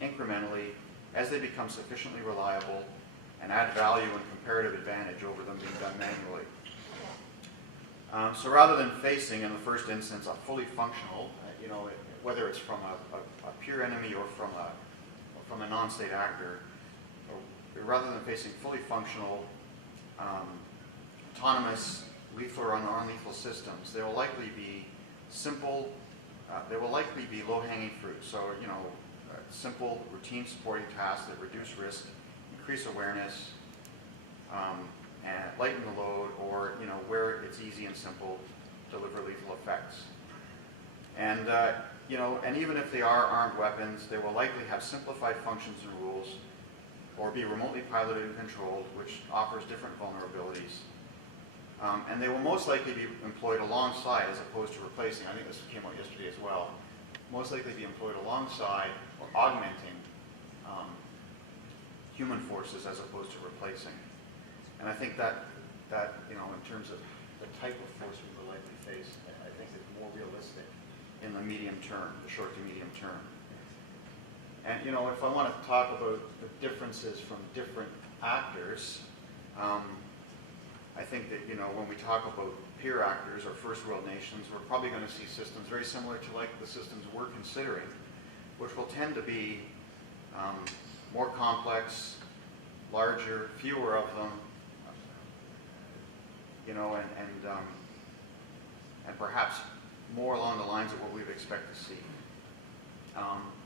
incrementally as they become sufficiently reliable and add value and comparative advantage over them being done manually. So rather than facing, in the first instance, a fully functional, you know, whether it's from a pure enemy or from a non-state actor, or rather than facing fully functional, autonomous, lethal or non-lethal systems, they will likely be simple. They will likely be low-hanging fruit. So, you know, simple, routine supporting tasks that reduce risk, increase awareness, and lighten the load, or, you know, where it's easy and simple, deliver lethal effects. And you know, and even if they are armed weapons, they will likely have simplified functions and rules, or be remotely piloted and controlled, which offers different vulnerabilities. And they will most likely be employed alongside as opposed to replacing. I think this came out yesterday as well. Most likely be employed alongside or augmenting human forces as opposed to replacing. And I think that you know, in terms of the type of force we will likely face, I think it's more realistic in the medium term, the short to medium term. And you know, if I want to talk about the differences from different actors, I think that, you know, when we talk about peer actors or first world nations, we're probably going to see systems very similar to like the systems we're considering, which will tend to be more complex, larger, fewer of them, you know, and perhaps more along the lines of what we would expect to see.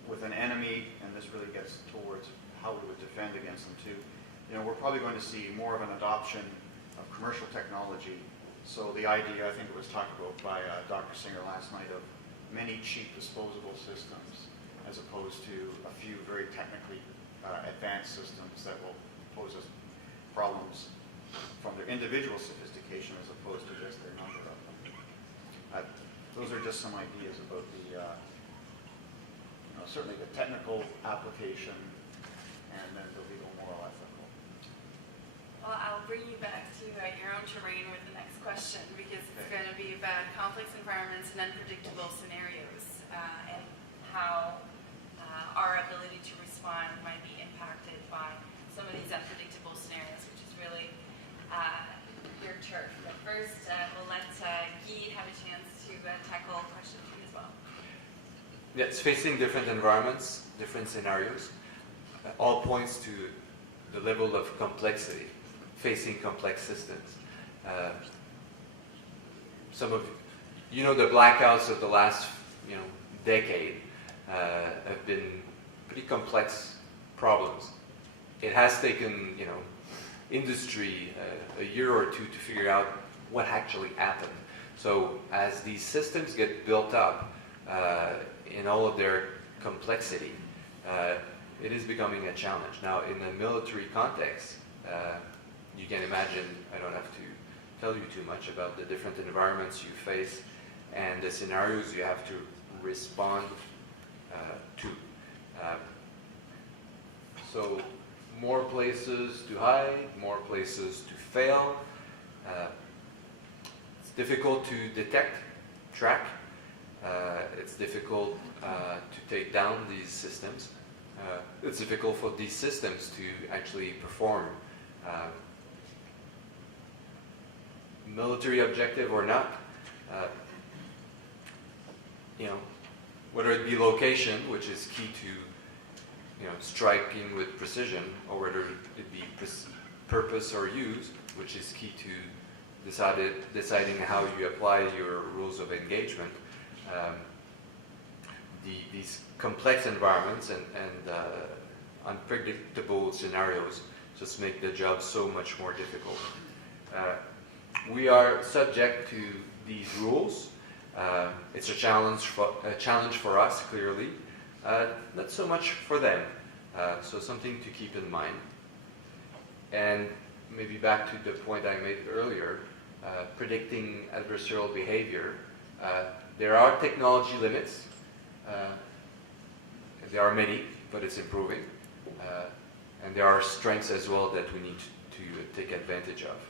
With an enemy, and this really gets towards how we would defend against them too, you know, we're probably going to see more of an adoption of commercial technology, So the idea, I think it was talked about by Dr. Singer last night, of many cheap disposable systems as opposed to a few very technically advanced systems that will pose us problems from their individual sophistication as opposed to just their number of them. Those are just some ideas about the, certainly the technical application and then the legal, moral, ethical. Well, I'll bring you back to your own terrain with the next question, because it's going to be about complex environments and unpredictable scenarios, and how our ability to respond might be impacted by some of these unpredictable scenarios, which is really your turf. But first, we'll let Guy have a chance to tackle question 2 as well. Yeah, it's facing different environments, different scenarios, all points to the level of complexity, facing complex systems. Some of the blackouts of the last decade have been pretty complex problems. It has taken industry a year or two to figure out what actually happened. So as these systems get built up in all of their complexity, it is becoming a challenge. Now, in a military context, you can imagine, I don't have to tell you too much about the different environments you face and the scenarios you have to respond to. So more places to hide, more places to fail. It's difficult to detect, track. It's difficult to take down these systems. It's difficult for these systems to actually perform military objective or not. Whether it be location, which is key to striking with precision, or whether it be purpose or use, which is key to deciding how you apply your rules of engagement. These complex environments and unpredictable scenarios just make the job so much more difficult. We are subject to these rules. It's a challenge for us, clearly. Not so much for them. So something to keep in mind. And maybe back to the point I made earlier, predicting adversarial behavior. There are technology limits. There are many, but it's improving. And there are strengths as well that we need to take advantage of.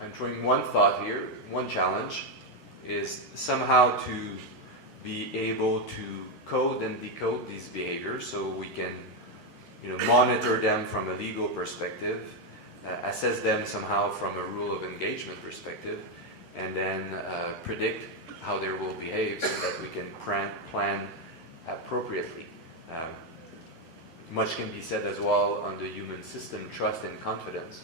I'm throwing one thought here. One challenge is somehow to be able to code and decode these behaviors so we can monitor them from a legal perspective, assess them somehow from a rule of engagement perspective, and then predict how they will behave so that we can plan appropriately. Much can be said as well on the human system trust and confidence,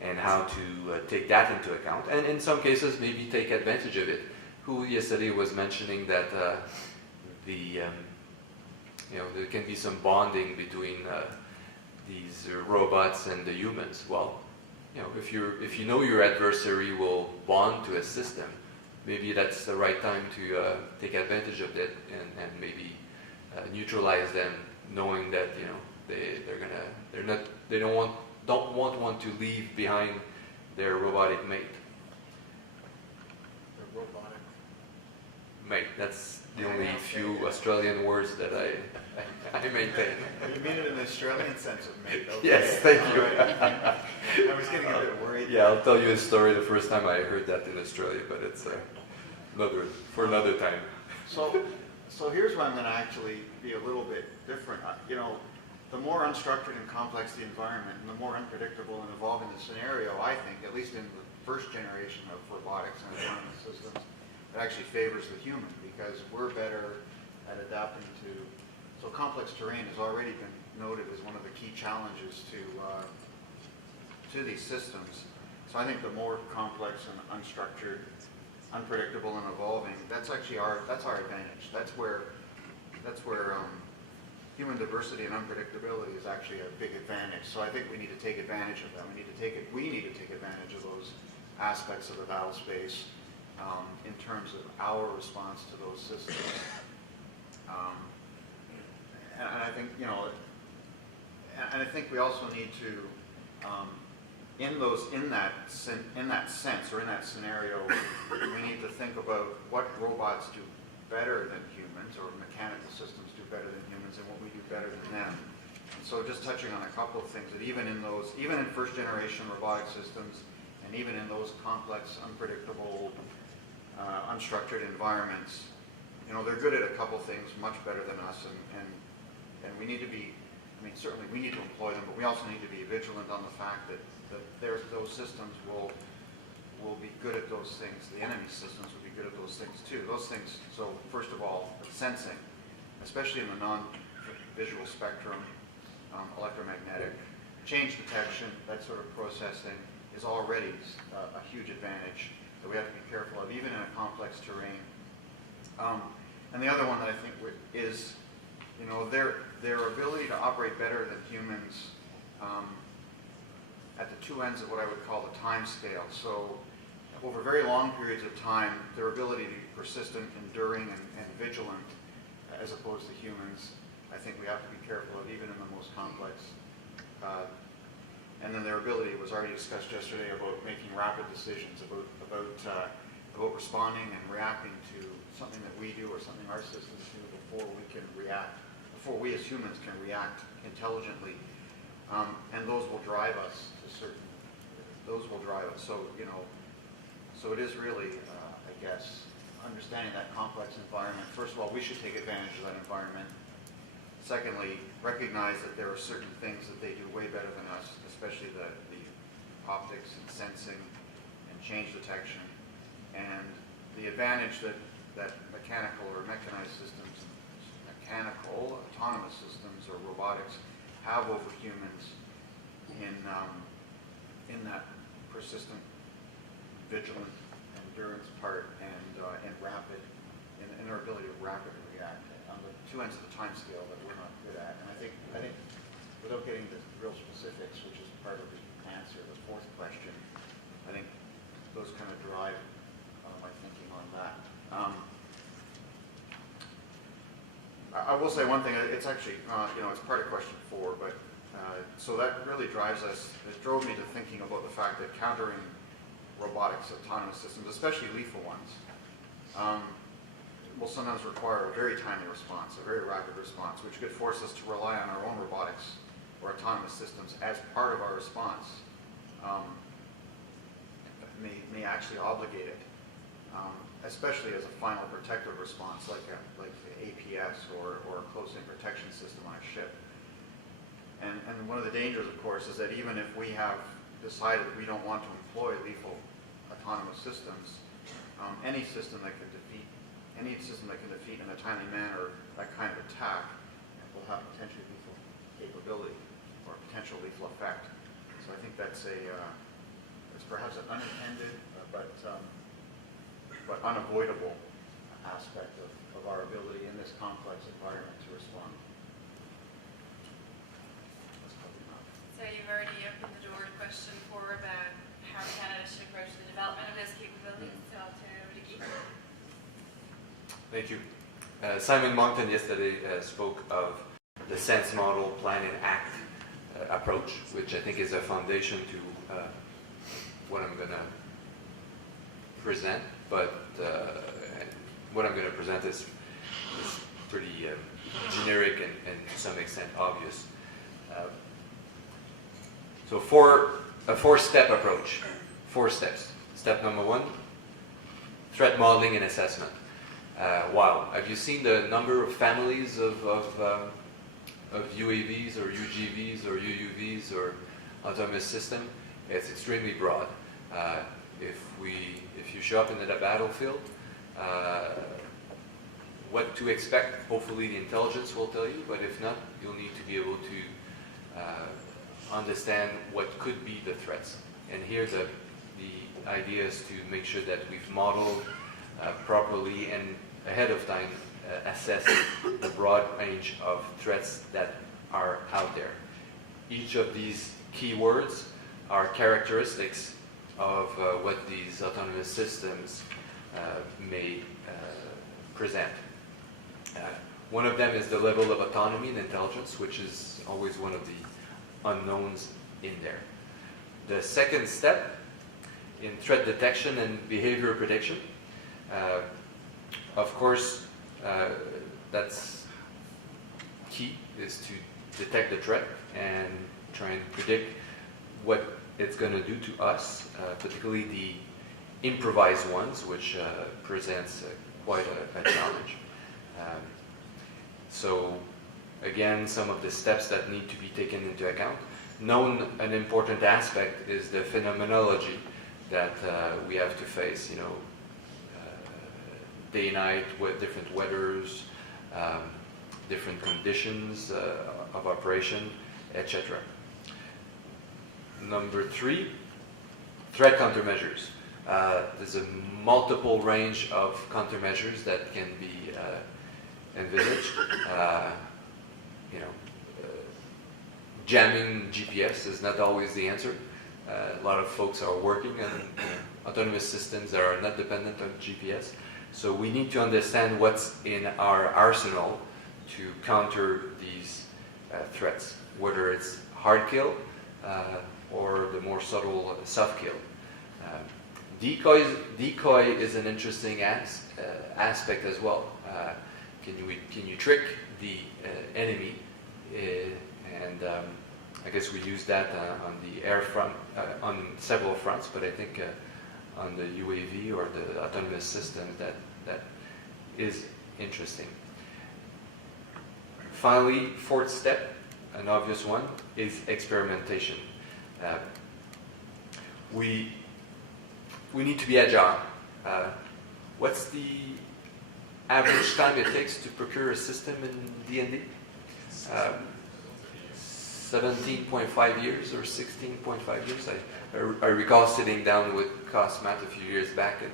and how to take that into account, and in some cases maybe take advantage of it. Who yesterday was mentioning that there can be some bonding between these robots and the humans. Well, if you know your adversary will bond to a system, maybe that's the right time to take advantage of it and maybe neutralize them, knowing that they don't want to leave behind their robotic mate. They're robotic. Mate, that's the only few Australian words that I maintain. You mean it in the Australian sense of mate? Okay. Yes, thank you. I was getting a bit worried. Yeah, I'll tell you a story the first time I heard that in Australia, but it's for another time. So here's where I'm going to actually be a little bit different. The more unstructured and complex the environment, and the more unpredictable and evolving the scenario, I think, at least in the first generation of robotics and autonomous systems, it actually favors the human, because we're better at adapting to. So complex terrain has already been noted as one of the key challenges to these systems. So I think the more complex and unstructured, unpredictable and evolving, that's actually our advantage. That's where human diversity and unpredictability is actually a big advantage. So I think we need to take advantage of that. We need to take advantage of those aspects of the battle space in terms of our response to those systems. And I think, you know, and I think we also need to, in that sense or in that scenario, we need to think about what robots do better than humans, or mechanical systems do better than humans, and what we do better than them. And so just touching on a couple of things, that even in first generation robotic systems, and even in those complex, unpredictable, unstructured environments, you know, they're good at a couple things much better than us, and we need to be, I mean, certainly we need to employ them, but we also need to be vigilant on the fact that those systems will be good at those things. The enemy systems will be good at those things too. Those things, so first of all, sensing, especially in the non-visual spectrum, electromagnetic, change detection, that sort of processing is already a huge advantage that we have to be careful of, even in a complex terrain. And the other one that I think is, you know, their ability to operate better than humans at the two ends of what I would call the time scale. So over very long periods of time, their ability to be persistent, enduring, and vigilant, as opposed to humans, I think we have to be careful of, even in the most complex. And then their ability was already discussed yesterday about making rapid decisions, about responding and reacting to something that we do or something our systems do before we can react, before we as humans can react intelligently. And those will drive us to So, you know, so it is really, I guess, understanding that complex environment. First of all, we should take advantage of that environment. Secondly, recognize that there are certain things that they do way better than us, especially the optics and sensing and change detection. And the advantage that mechanical or mechanized systems, mechanical, autonomous systems, or robotics have over humans in that persistent, vigilant endurance part and rapid, in their ability to rapidly react on the two ends of the time scale that we're not good at. And I think without getting into real specifics, which is part of the answer, the fourth question, I think those kind of drive my thinking on that. I will say one thing. It's actually, you know, it's part of question 4, but so that really drives us. It drove me to thinking about the fact that countering robotics, autonomous systems, especially lethal ones, will sometimes require a very timely response, a very rapid response, which could force us to rely on our own robotics or autonomous systems as part of our response. May actually obligate it, especially as a final protective response, like the APS or a close-in protection system on a ship. And one of the dangers, of course, is that even if we have decided that we don't want to employ lethal autonomous systems, any system that can defeat in a timely manner that kind of attack will have potentially lethal capability or potential lethal effect. So I think that's it's perhaps an unintended but unavoidable aspect of our ability in this complex environment to respond. So you've already opened the door to question 4 about how Canada should approach the development of those capabilities. So I'll turn it over to Guy. Thank you. Simon Monkton yesterday spoke of the sense model, plan and act approach, which I think is a foundation to what I'm going to present. But what I'm going to present is pretty generic and to some extent obvious. So a 4-step approach, 4 steps. Step number 1, threat modeling and assessment. Wow, have you seen the number of families of UAVs or UGVs or UUVs or autonomous system? It's extremely broad. If you show up in the battlefield, what to expect, hopefully the intelligence will tell you, but if not, you'll need to be able to understand what could be the threats. And here the idea is to make sure that we've modeled properly and ahead of time assess the broad range of threats that are out there. Each of these keywords are characteristics of what these autonomous systems may present. One of them is the level of autonomy and intelligence, which is always one of the unknowns in there. The second step in threat detection and behavior prediction, of course, that's key, is to detect the threat and try and predict what it's going to do to us, particularly the improvised ones, which presents quite a challenge. So again, some of the steps that need to be taken into account. An important aspect is the phenomenology that we have to face, day, night, with different weathers, different conditions of operation, etc. Number 3, threat countermeasures. There's a multiple range of countermeasures that can be envisaged. Jamming GPS is not always the answer. A lot of folks are working on autonomous systems that are not dependent on GPS. So we need to understand what's in our arsenal to counter these threats, whether it's hard kill or the more subtle soft kill. Decoy is an interesting aspect as well. Can you trick the enemy? And I guess we use that on the air front, on several fronts, but I think on the UAV or the autonomous system that is interesting. Finally, fourth step, an obvious one, is experimentation. We need to be agile. What's the average time it takes to procure a system in D&D? 17.5 years or 16.5 years. I recall sitting down with cost math a few years back, and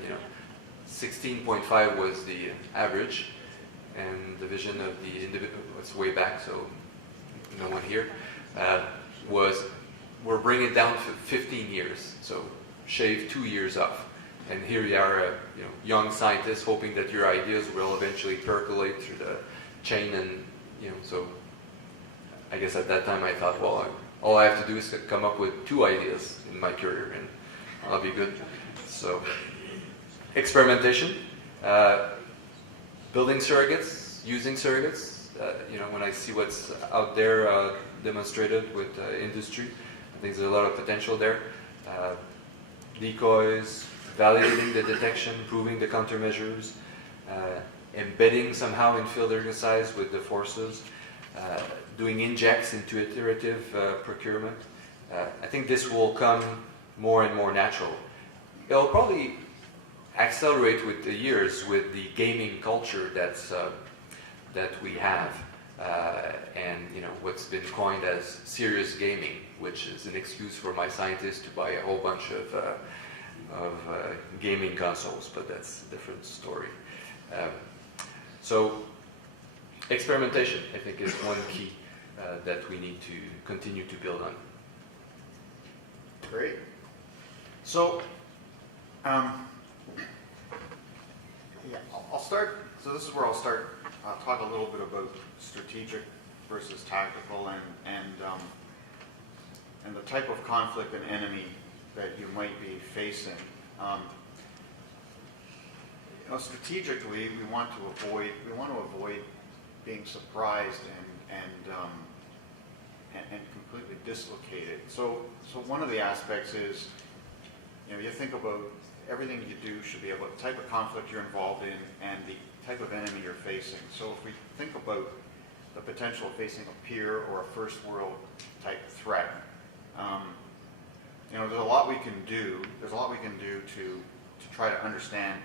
16.5 was the average, and the vision of the individual, it's way back, so no one here, was we're bringing it down to 15 years, so shave 2 years off. And here you are, young scientists hoping that your ideas will eventually percolate through the chain, and so I guess at that time I thought, well, all I have to do is come up with 2 ideas in my career, and I'll be good. So, experimentation, building surrogates, using surrogates. When I see what's out there demonstrated with industry, I think there's a lot of potential there. Decoys, validating the detection, proving the countermeasures, embedding somehow in field exercise with the forces, doing injects into iterative procurement. I think this will come more and more natural. It'll probably accelerate with the years with the gaming culture that we have, and what's been coined as serious gaming, which is an excuse for my scientists to buy a whole bunch of gaming consoles, but that's a different story. So experimentation, I think, is one key that we need to continue to build on. Great. So, I'll start. So this is where I'll start. I'll talk a little bit about strategic versus tactical, and the type of conflict and enemy that you might be facing. Strategically, we want to avoid being surprised and completely dislocated. So one of the aspects is, you think about everything you do should be about the type of conflict you're involved in and the type of enemy you're facing. So if we think about the potential of facing a peer or a first world type threat, there's a lot we can do. There's a lot we can do to try to understand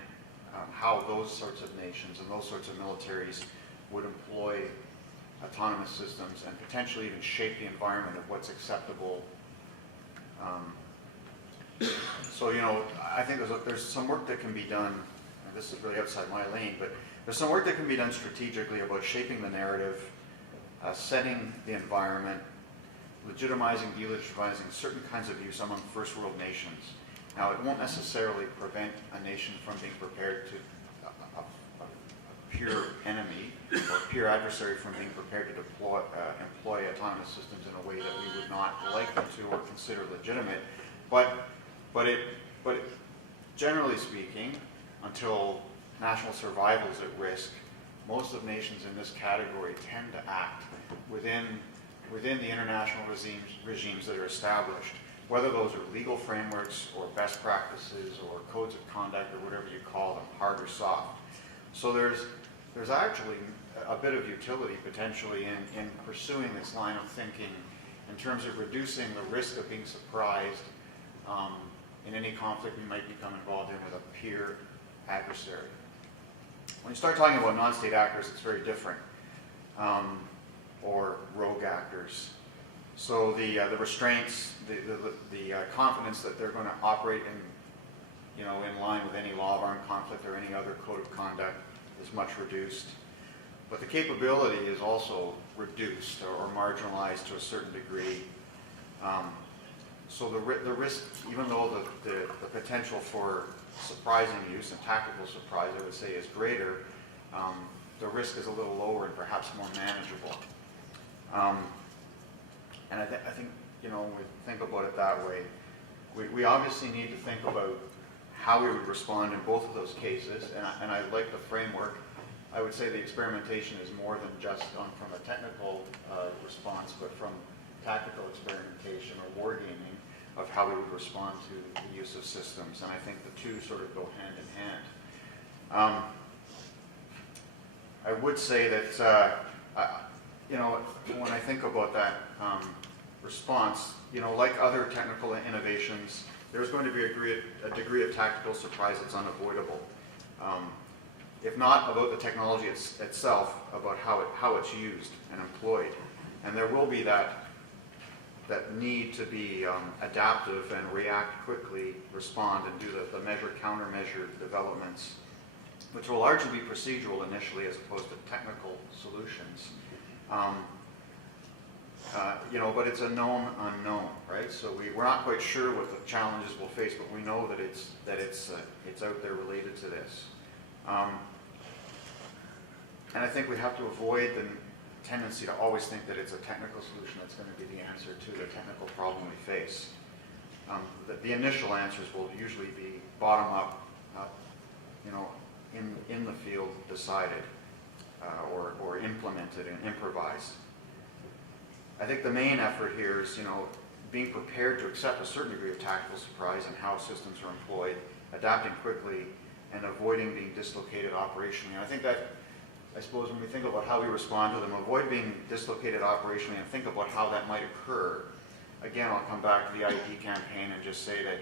how those sorts of nations and those sorts of militaries would employ autonomous systems and potentially even shape the environment of what's acceptable. So I think there's some work that can be done this is really outside my lane, but there's some work that can be done strategically about shaping the narrative, setting the environment, legitimizing, delegitimizing certain kinds of use among first world nations. Now, it won't necessarily prevent a nation from being prepared to a pure enemy or peer adversary from being prepared to employ autonomous systems in a way that we would not like them to or consider legitimate. But generally speaking, until national survival is at risk, most of nations in this category tend to act within the international regimes that are established, whether those are legal frameworks or best practices or codes of conduct or whatever you call them, hard or soft. So there's actually a bit of utility potentially in pursuing this line of thinking in terms of reducing the risk of being surprised in any conflict we might become involved in with a peer adversary. When you start talking about non-state actors, it's very different, or rogue actors. So the restraints, the confidence that they're going to operate in line with any law of armed conflict or any other code of conduct is much reduced. But the capability is also reduced or marginalized to a certain degree. So the risk, even though the potential for surprising use and tactical surprise, I would say, is greater, the risk is a little lower and perhaps more manageable. And I think, when we think about it that way, we obviously need to think about how we would respond in both of those cases. And I like the framework. I would say the experimentation is more than just from a technical response, but from tactical experimentation or wargaming of how we would respond to the use of systems. And I think the two sort of go hand in hand. I would say that, when I think about that response, like other technical innovations, there's going to be a degree of tactical surprise that's unavoidable. If not about the technology itself, about how it's used and employed. And there will be that need to be adaptive and react quickly, respond, and do the measure-countermeasure developments, which will largely be procedural initially as opposed to technical solutions. But it's a known unknown, right? So we're not quite sure what the challenges we'll face, but we know that it's out there related to this. And I think we have to avoid the tendency to always think that it's a technical solution that's going to be the answer to the technical problem we face. The initial answers will usually be bottom up, in the field decided or implemented and improvised. I think the main effort here is, being prepared to accept a certain degree of tactical surprise in how systems are employed, adapting quickly, and avoiding being dislocated operationally. And I think that, I suppose, when we think about how we respond to them, avoid being dislocated operationally and think about how that might occur. Again, I'll come back to the IED campaign and just say that,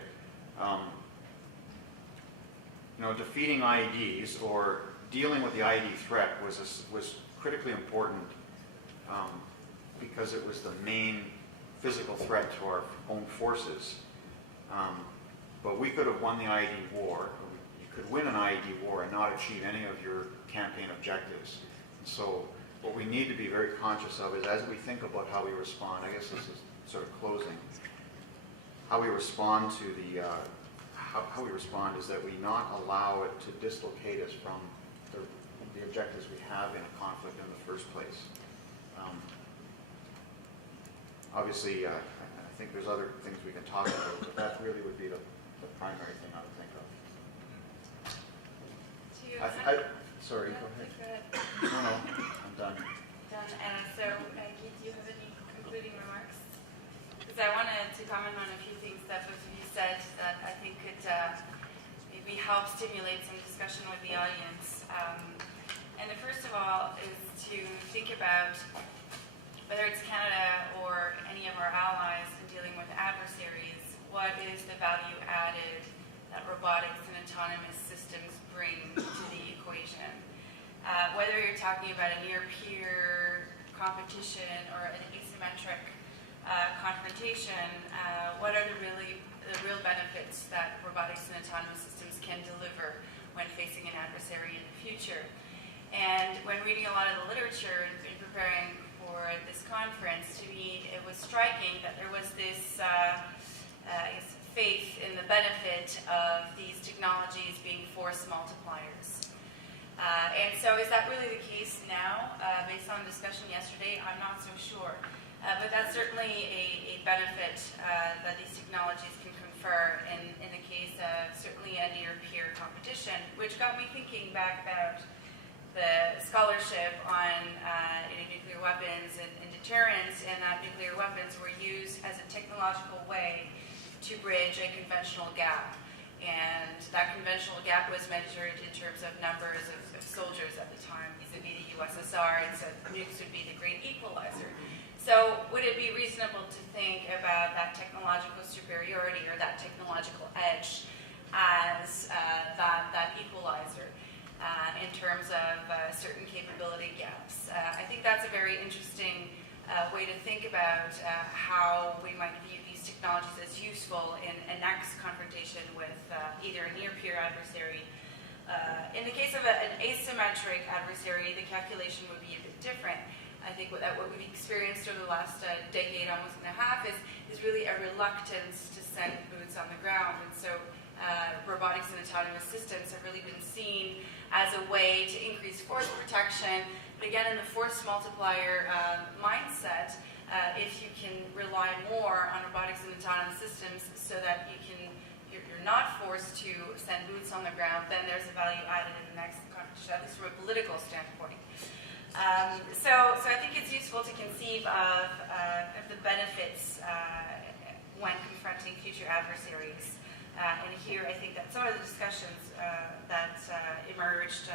defeating IEDs or dealing with the IED threat was critically important because it was the main physical threat to our own forces. But we could have won the IED war. You could win an IED war and not achieve any of your campaign objectives. So what we need to be very conscious of is, as we think about how we respond, I guess this is sort of closing, how we respond to how we respond is that we not allow it to dislocate us from the objectives we have in a conflict in the first place. Obviously, I think there's other things we can talk about, but that really would be the primary thing I would think of. Sorry, go ahead. No, I'm done. Done. So, Keith, do you have any concluding remarks? Because I wanted to comment on a few things that both of you said that I think could maybe help stimulate some discussion with the audience. And the first of all is to think about whether it's Canada or any of our allies in dealing with adversaries, what is the value added that robotics and autonomous systems bring to the equation? Whether you're talking about a near-peer competition or an asymmetric confrontation, what are the real benefits that robotics and autonomous systems can deliver when facing an adversary in the future. And when reading a lot of the literature in preparing for this conference, to me it was striking that there was this faith in the benefit of these technologies being force multipliers. And so is that really the case now? Based on discussion yesterday, I'm not so sure. But that's certainly a benefit that these technologies can confer in the case of certainly a near-peer competition, which got me thinking back about the scholarship on nuclear weapons and deterrence, and that nuclear weapons were used as a technological way to bridge a conventional gap. And that conventional gap was measured in terms of numbers of soldiers at the time, vis-a-vis the USSR, and so nukes would be the great equalizer. So would it be reasonable to think about that technological superiority or that technological edge as that equalizer? In terms of certain capability gaps. I think that's a very interesting way to think about how we might view these technologies as useful in a next confrontation with either a near-peer adversary. In the case of an asymmetric adversary, the calculation would be a bit different. I think what we've experienced over the last decade, almost and a half, is really a reluctance to send boots on the ground. And so robotics and autonomous systems have really been seen as a way to increase force protection. But again, in the force multiplier mindset, if you can rely more on robotics and autonomous systems so that you're not forced to send boots on the ground, then there's a value added in the next competition, at least from a political standpoint. So I think it's useful to conceive of the benefits when confronting future adversaries. And here I think that some of the discussions that emerged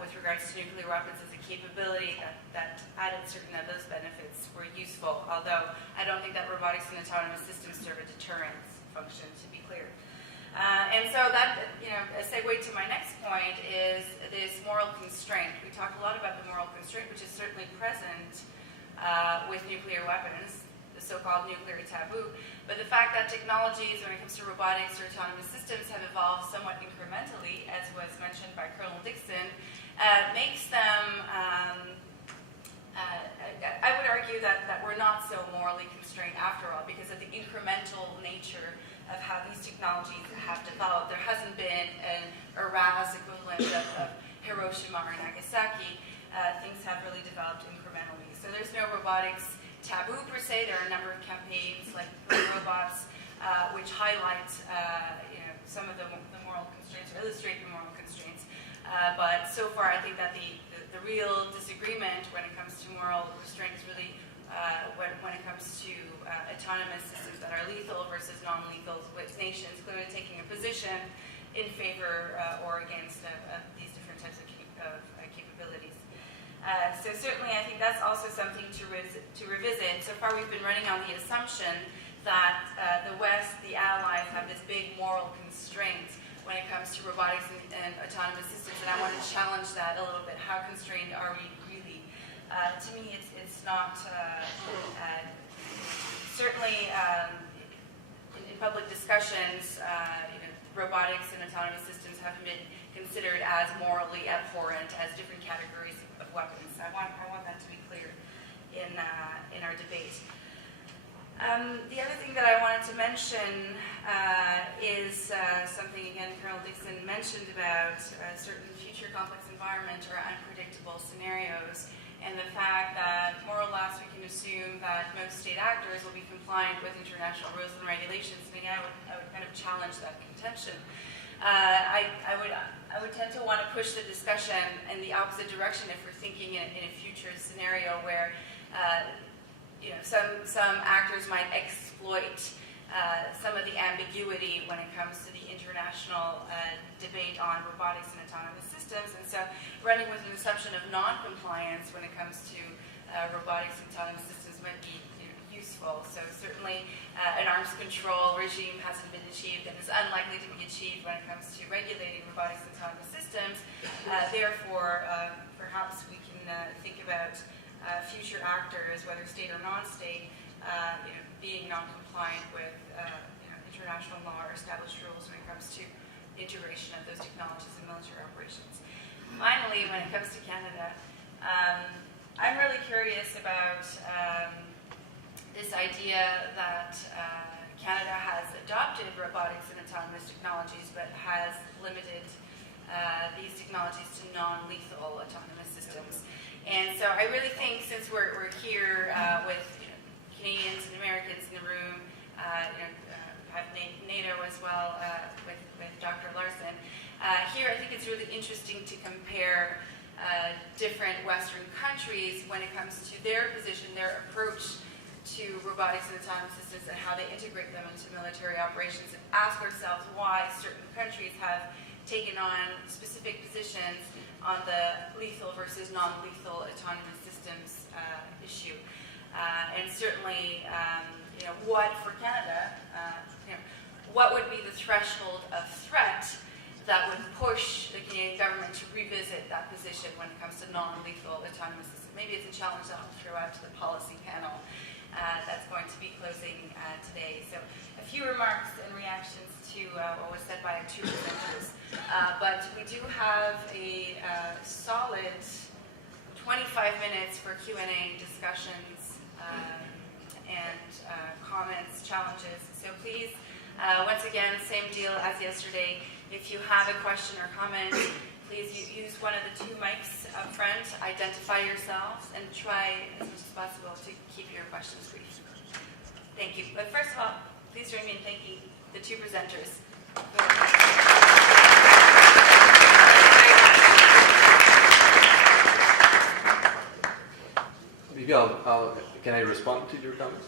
with regards to nuclear weapons as a capability that added certain of those benefits were useful, although I don't think that robotics and autonomous systems serve a deterrence function, to be clear. And so that, a segue to my next point is this moral constraint. We talked a lot about the moral constraint, which is certainly present with nuclear weapons, the so-called nuclear taboo. But the fact that technologies, when it comes to robotics or autonomous systems, have evolved somewhat incrementally, as was mentioned by Colonel Dickson, makes them, I would argue that we're not so morally constrained after all, because of the incremental nature of how these technologies have developed. There hasn't been a RAS equivalent of Hiroshima or Nagasaki. Things have really developed incrementally. So there's no robotics taboo per se. There are a number of campaigns like robots which highlight some of the moral constraints or illustrate the moral constraints. But so far I think that the real disagreement when it comes to moral restraint is really when it comes to autonomous systems that are lethal versus non-lethal, with nations clearly taking a position in favor or against these different types of capabilities. So certainly I think that's also something to revisit. So far we've been running on the assumption that the West, the Allies, have this big moral constraint when it comes to robotics and autonomous systems, and I want to challenge that a little bit. How constrained are we really? To me, it's not, certainly in public discussions, robotics and autonomous systems have been considered as morally abhorrent as different categories of weapons. I want that to be clear in our debate. The other thing that I wanted to mention is something, again, Colonel Dixon mentioned about certain future complex environment or unpredictable scenarios, and the fact that more or less we can assume that most state actors will be compliant with international rules and regulations. And again, I would kind of challenge that contention. I would tend to want to push the discussion in the opposite direction if we're thinking in a future scenario where some actors might exploit some of the ambiguity when it comes to the international debate on robotics and autonomous systems. And so running with an assumption of non-compliance when it comes to robotics and autonomous systems might be useful. So certainly an arms control regime hasn't been achieved and is unlikely to be achieved when it comes to regulating robotics and autonomous systems. Therefore, perhaps we can think about future actors, whether state or non-state, being non-compliant with international law or established rules when it comes to integration of those technologies in military operations. Finally, when it comes to Canada, I'm really curious about this idea that Canada has adopted robotics and autonomous technologies, but has limited these technologies to non-lethal autonomous systems. And so I really think, since we're here with Canadians and Americans in the room, have NATO as well with Dr. Larson, here I think it's really interesting to compare different Western countries when it comes to their position, their approach to robotics and autonomous systems, and how they integrate them into military operations, and ask ourselves why certain countries have taken on specific positions on the lethal versus non-lethal autonomous systems issue. And certainly, what for Canada, what would be the threshold of threat that would push the Canadian government to revisit that position when it comes to non-lethal autonomous systems? Maybe it's a challenge that I'll throw out to the policy panel that's going to be closing today. So a few remarks and reactions to what was said by our two presenters. But we do have a solid 25 minutes for Q&A, discussions, and comments, challenges. So please, once again, same deal as yesterday. If you have a question or comment, please use one of the two mics up front, identify yourselves, and try as much as possible to keep your questions brief. Thank you. But first of all, please join me in thanking the two presenters. Maybe can I respond to your comments?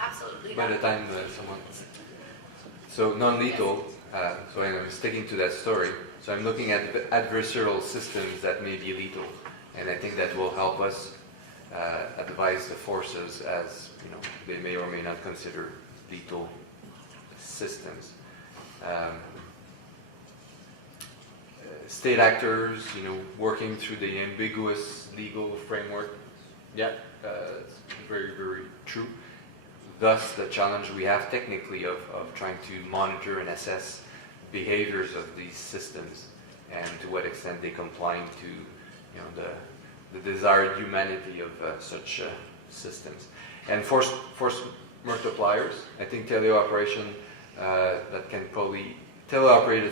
Absolutely. By the time someone... So non-lethal, so I'm sticking to that story. So I'm looking at adversarial systems that may be lethal, and I think that will help us advise the forces, as they may or may not consider lethal systems. State actors, working through the ambiguous legal framework. Yeah, it's very, very true. Thus, the challenge we have technically of trying to monitor and assess behaviors of these systems, and to what extent they comply to the desired humanity of such systems. And force multipliers. I think teleoperated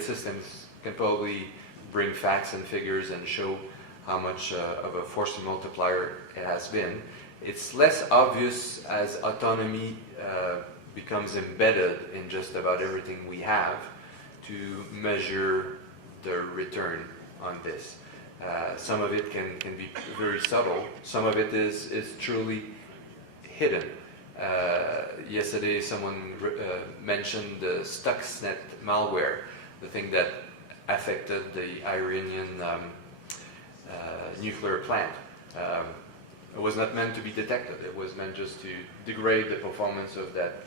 systems can probably bring facts and figures and show how much of a force multiplier it has been. It's less obvious as autonomy becomes embedded in just about everything we have, to measure the return on this. Some of it can be very subtle. Some of it is truly hidden. Yesterday, someone mentioned the Stuxnet malware, the thing that affected the Iranian nuclear plant. It was not meant to be detected. It was meant just to degrade the performance of that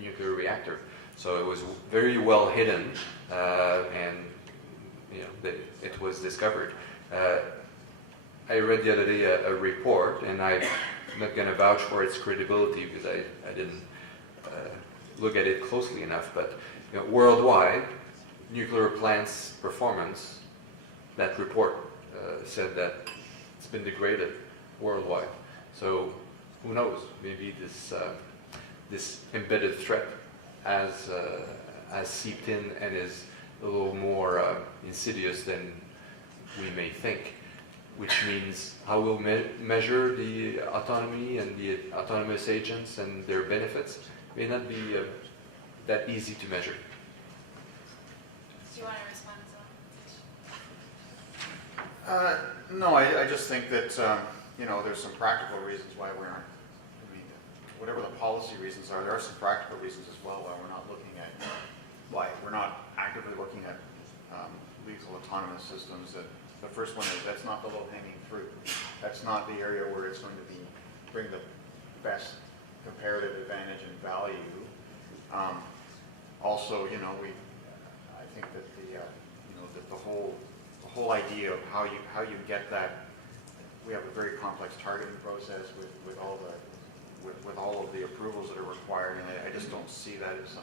nuclear reactor. So it was very well hidden, and it was discovered. I read the other day a report, and I'm not going to vouch for its credibility because I didn't look at it closely enough, but worldwide, nuclear plants' performance, that report said that it's been degraded worldwide. So who knows? Maybe this embedded threat has seeped in and is a little more insidious than we may think. Which means how we'll measure the autonomy and the autonomous agents and their benefits may not be that easy to measure. Do you want to respond as well? No, I just think that there's some practical reasons why we aren't. I mean, whatever the policy reasons are, there are some practical reasons as well why we're not actively looking at lethal autonomous systems. That the first one is that's not the low-hanging fruit. That's not the area where it's going to bring the best comparative advantage and value. Also, I think that the whole idea of how you get that. We have a very complex targeting process with all of the approvals that are required, and I just don't see that as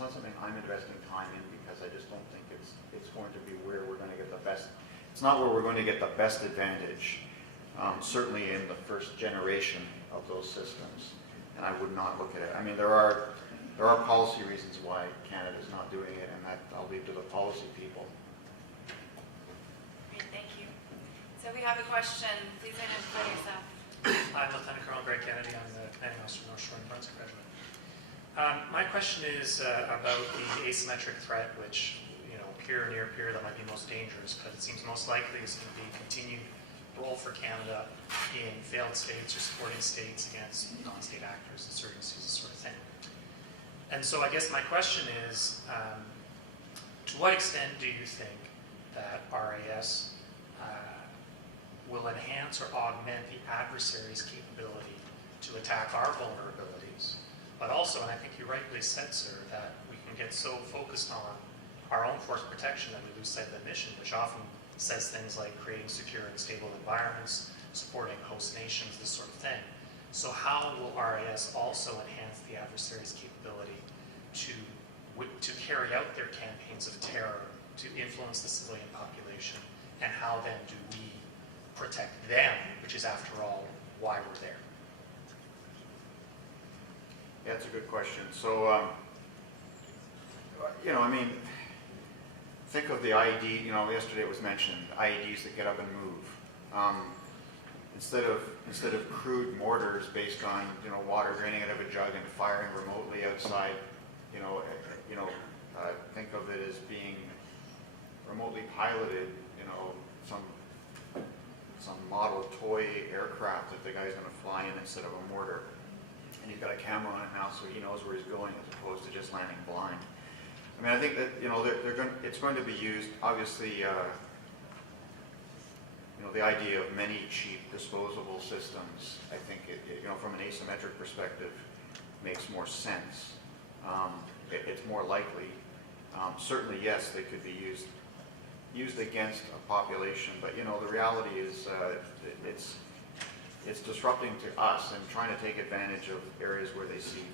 not something I'm investing time in because I just don't think it's going to be where we're going to get the best. It's not where we're going to get the best advantage. Certainly in the first generation of those systems, and I would not look at it. I mean, there are policy reasons why Canada's not doing it, and that I'll leave to the policy people. Great, thank you. So we have a question. Please identify yourself. I'm Lieutenant Colonel Greg Kennedy. I'm the Commanding Officer, North Shore and Brunswick Regiment. My question is about the asymmetric threat, which, peer, near peer, that might be most dangerous, but it seems most likely is going to be continued role for Canada in failed states or supporting states against non-state actors, insurgencies, this sort of thing. And so I guess my question is, to what extent do you think that RAS will enhance or augment the adversary's capability to attack our vulnerabilities, but also, and I think you rightly said, sir, that we can get so focused on our own force protection that we lose sight of the mission, which often says things like creating secure and stable environments, supporting host nations, this sort of thing. So how will RAS also enhance the adversary's capability to carry out their campaigns of terror, to influence the civilian population, and how then do we protect them, which is, after all, why we're there? Yeah, that's a good question. So, I mean, think of the IED, yesterday it was mentioned, IEDs that get up and move. Instead of crude mortars based on, water draining out of a jug and firing remotely outside, think of it as being remotely piloted, some model toy aircraft that the guy's going to fly in instead of a mortar. And you've got a camera on it now, so he knows where he's going as opposed to just landing blind. I mean, I think that it's going to be used. Obviously, the idea of many cheap disposable systems, I think, from an asymmetric perspective, makes more sense. It's more likely. Certainly, yes, they could be used against a population, but the reality is it's disrupting to us and trying to take advantage of areas where they see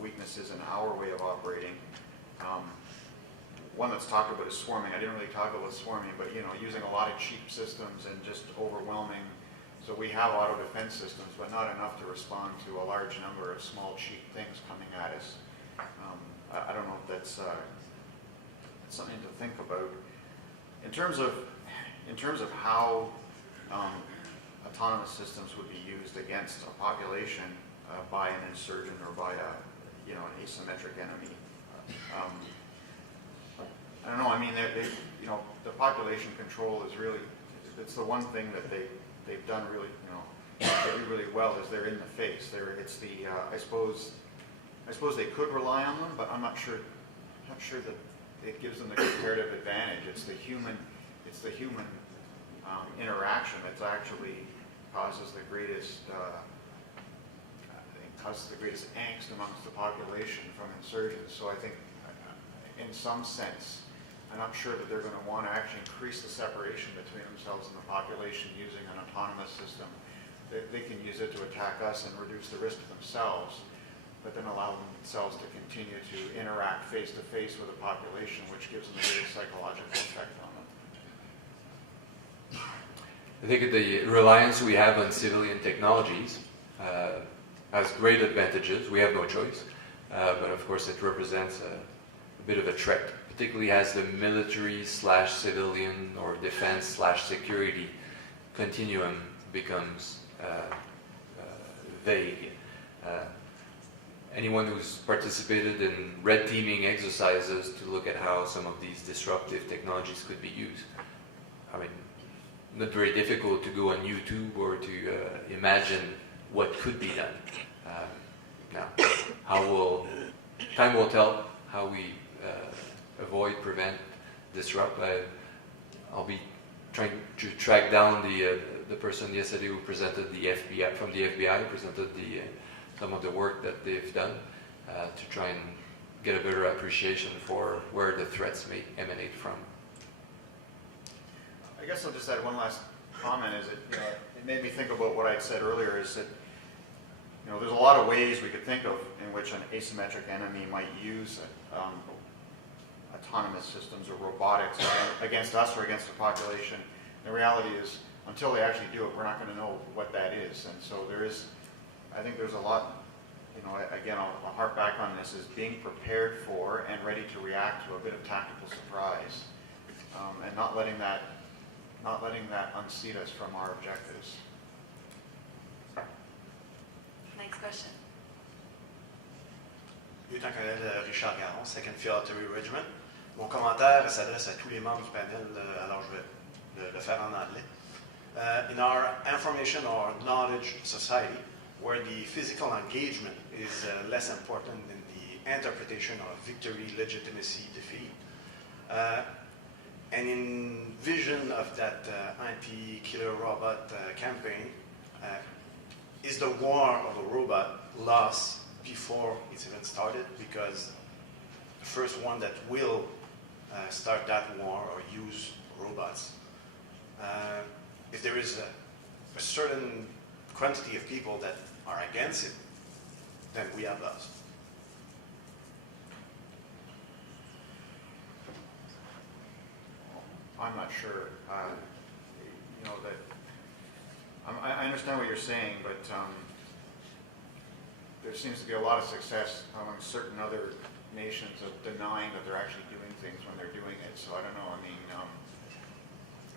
weaknesses in our way of operating. One that's talked about is swarming. I didn't really talk about swarming, but using a lot of cheap systems and just overwhelming. So we have auto defense systems, but not enough to respond to a large number of small cheap things coming at us. I don't know if that's something to think about. In terms of how autonomous systems would be used against a population by an insurgent or by an asymmetric enemy. I don't know. I mean, the population control is it's the one thing that they've done really, really well is they're in the face. I suppose they could rely on them, but I'm not sure that it gives them the comparative advantage. It's the human interaction that actually causes the greatest angst amongst the population from insurgents. So I think, in some sense, I'm not sure that they're going to want to actually increase the separation between themselves and the population using an autonomous system. They can use it to attack us and reduce the risk to themselves, but then allow themselves to continue to interact face-to-face with the population, which gives them the greatest psychological effect on them. I think the reliance we have on civilian technologies has great advantages. We have no choice, but of course it represents a bit of a threat, particularly as the military/civilian or defense/security continuum becomes vague. Anyone who's participated in red teaming exercises to look at how some of these disruptive technologies could be used, I mean, not very difficult to go on YouTube or to imagine what could be done. Now, time will tell how we avoid, prevent, disrupt. I'll be trying to track down the person yesterday who presented the FBI from the FBI, presented some of the work that they've done to try and get a better appreciation for where the threats may emanate from. I guess I'll just add one last comment. Is it made me think about what I'd said earlier. Is that you know, there's a lot of ways we could think of in which an asymmetric enemy might use autonomous systems or robotics against us or against the population. The reality is, until they actually do it, we're not going to know what that is. And so there is, I think there's a lot, you know, again, I'll harp back on this, is being prepared for and ready to react to a bit of tactical surprise, and not letting that unseat us from our objectives. Next question. Lieutenant-colonel Richard Garon, 2nd Field Artillery Regiment. Mon commentaire s'adresse à tous les membres du panel, alors je vais le faire en anglais. In our information or knowledge society, where the physical engagement is less important than the interpretation of victory, legitimacy, defeat, and in vision of that anti-killer robot campaign, is the war of the robot lost before it's even started? Because the first one that will start that war or use robots, if there is a certain quantity of people that are against it, then we have lost. I'm not sure. You know, that I understand what you're saying, but there seems to be a lot of success among certain other nations of denying that they're actually doing things when they're doing it. So I don't know. I mean,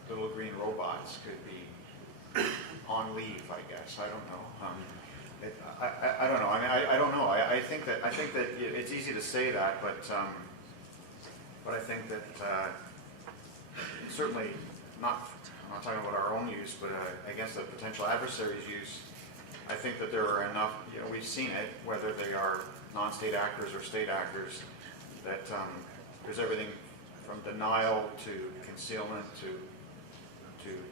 little green robots could be on leave, I guess. I don't know. I don't know. I mean, I don't know. I think that it's easy to say that, but I think that certainly not. I'm not talking about our own use, but against the potential adversaries' use. I think that there are enough. You know, we've seen it, whether they are non-state actors or state actors, that there's everything from denial to concealment to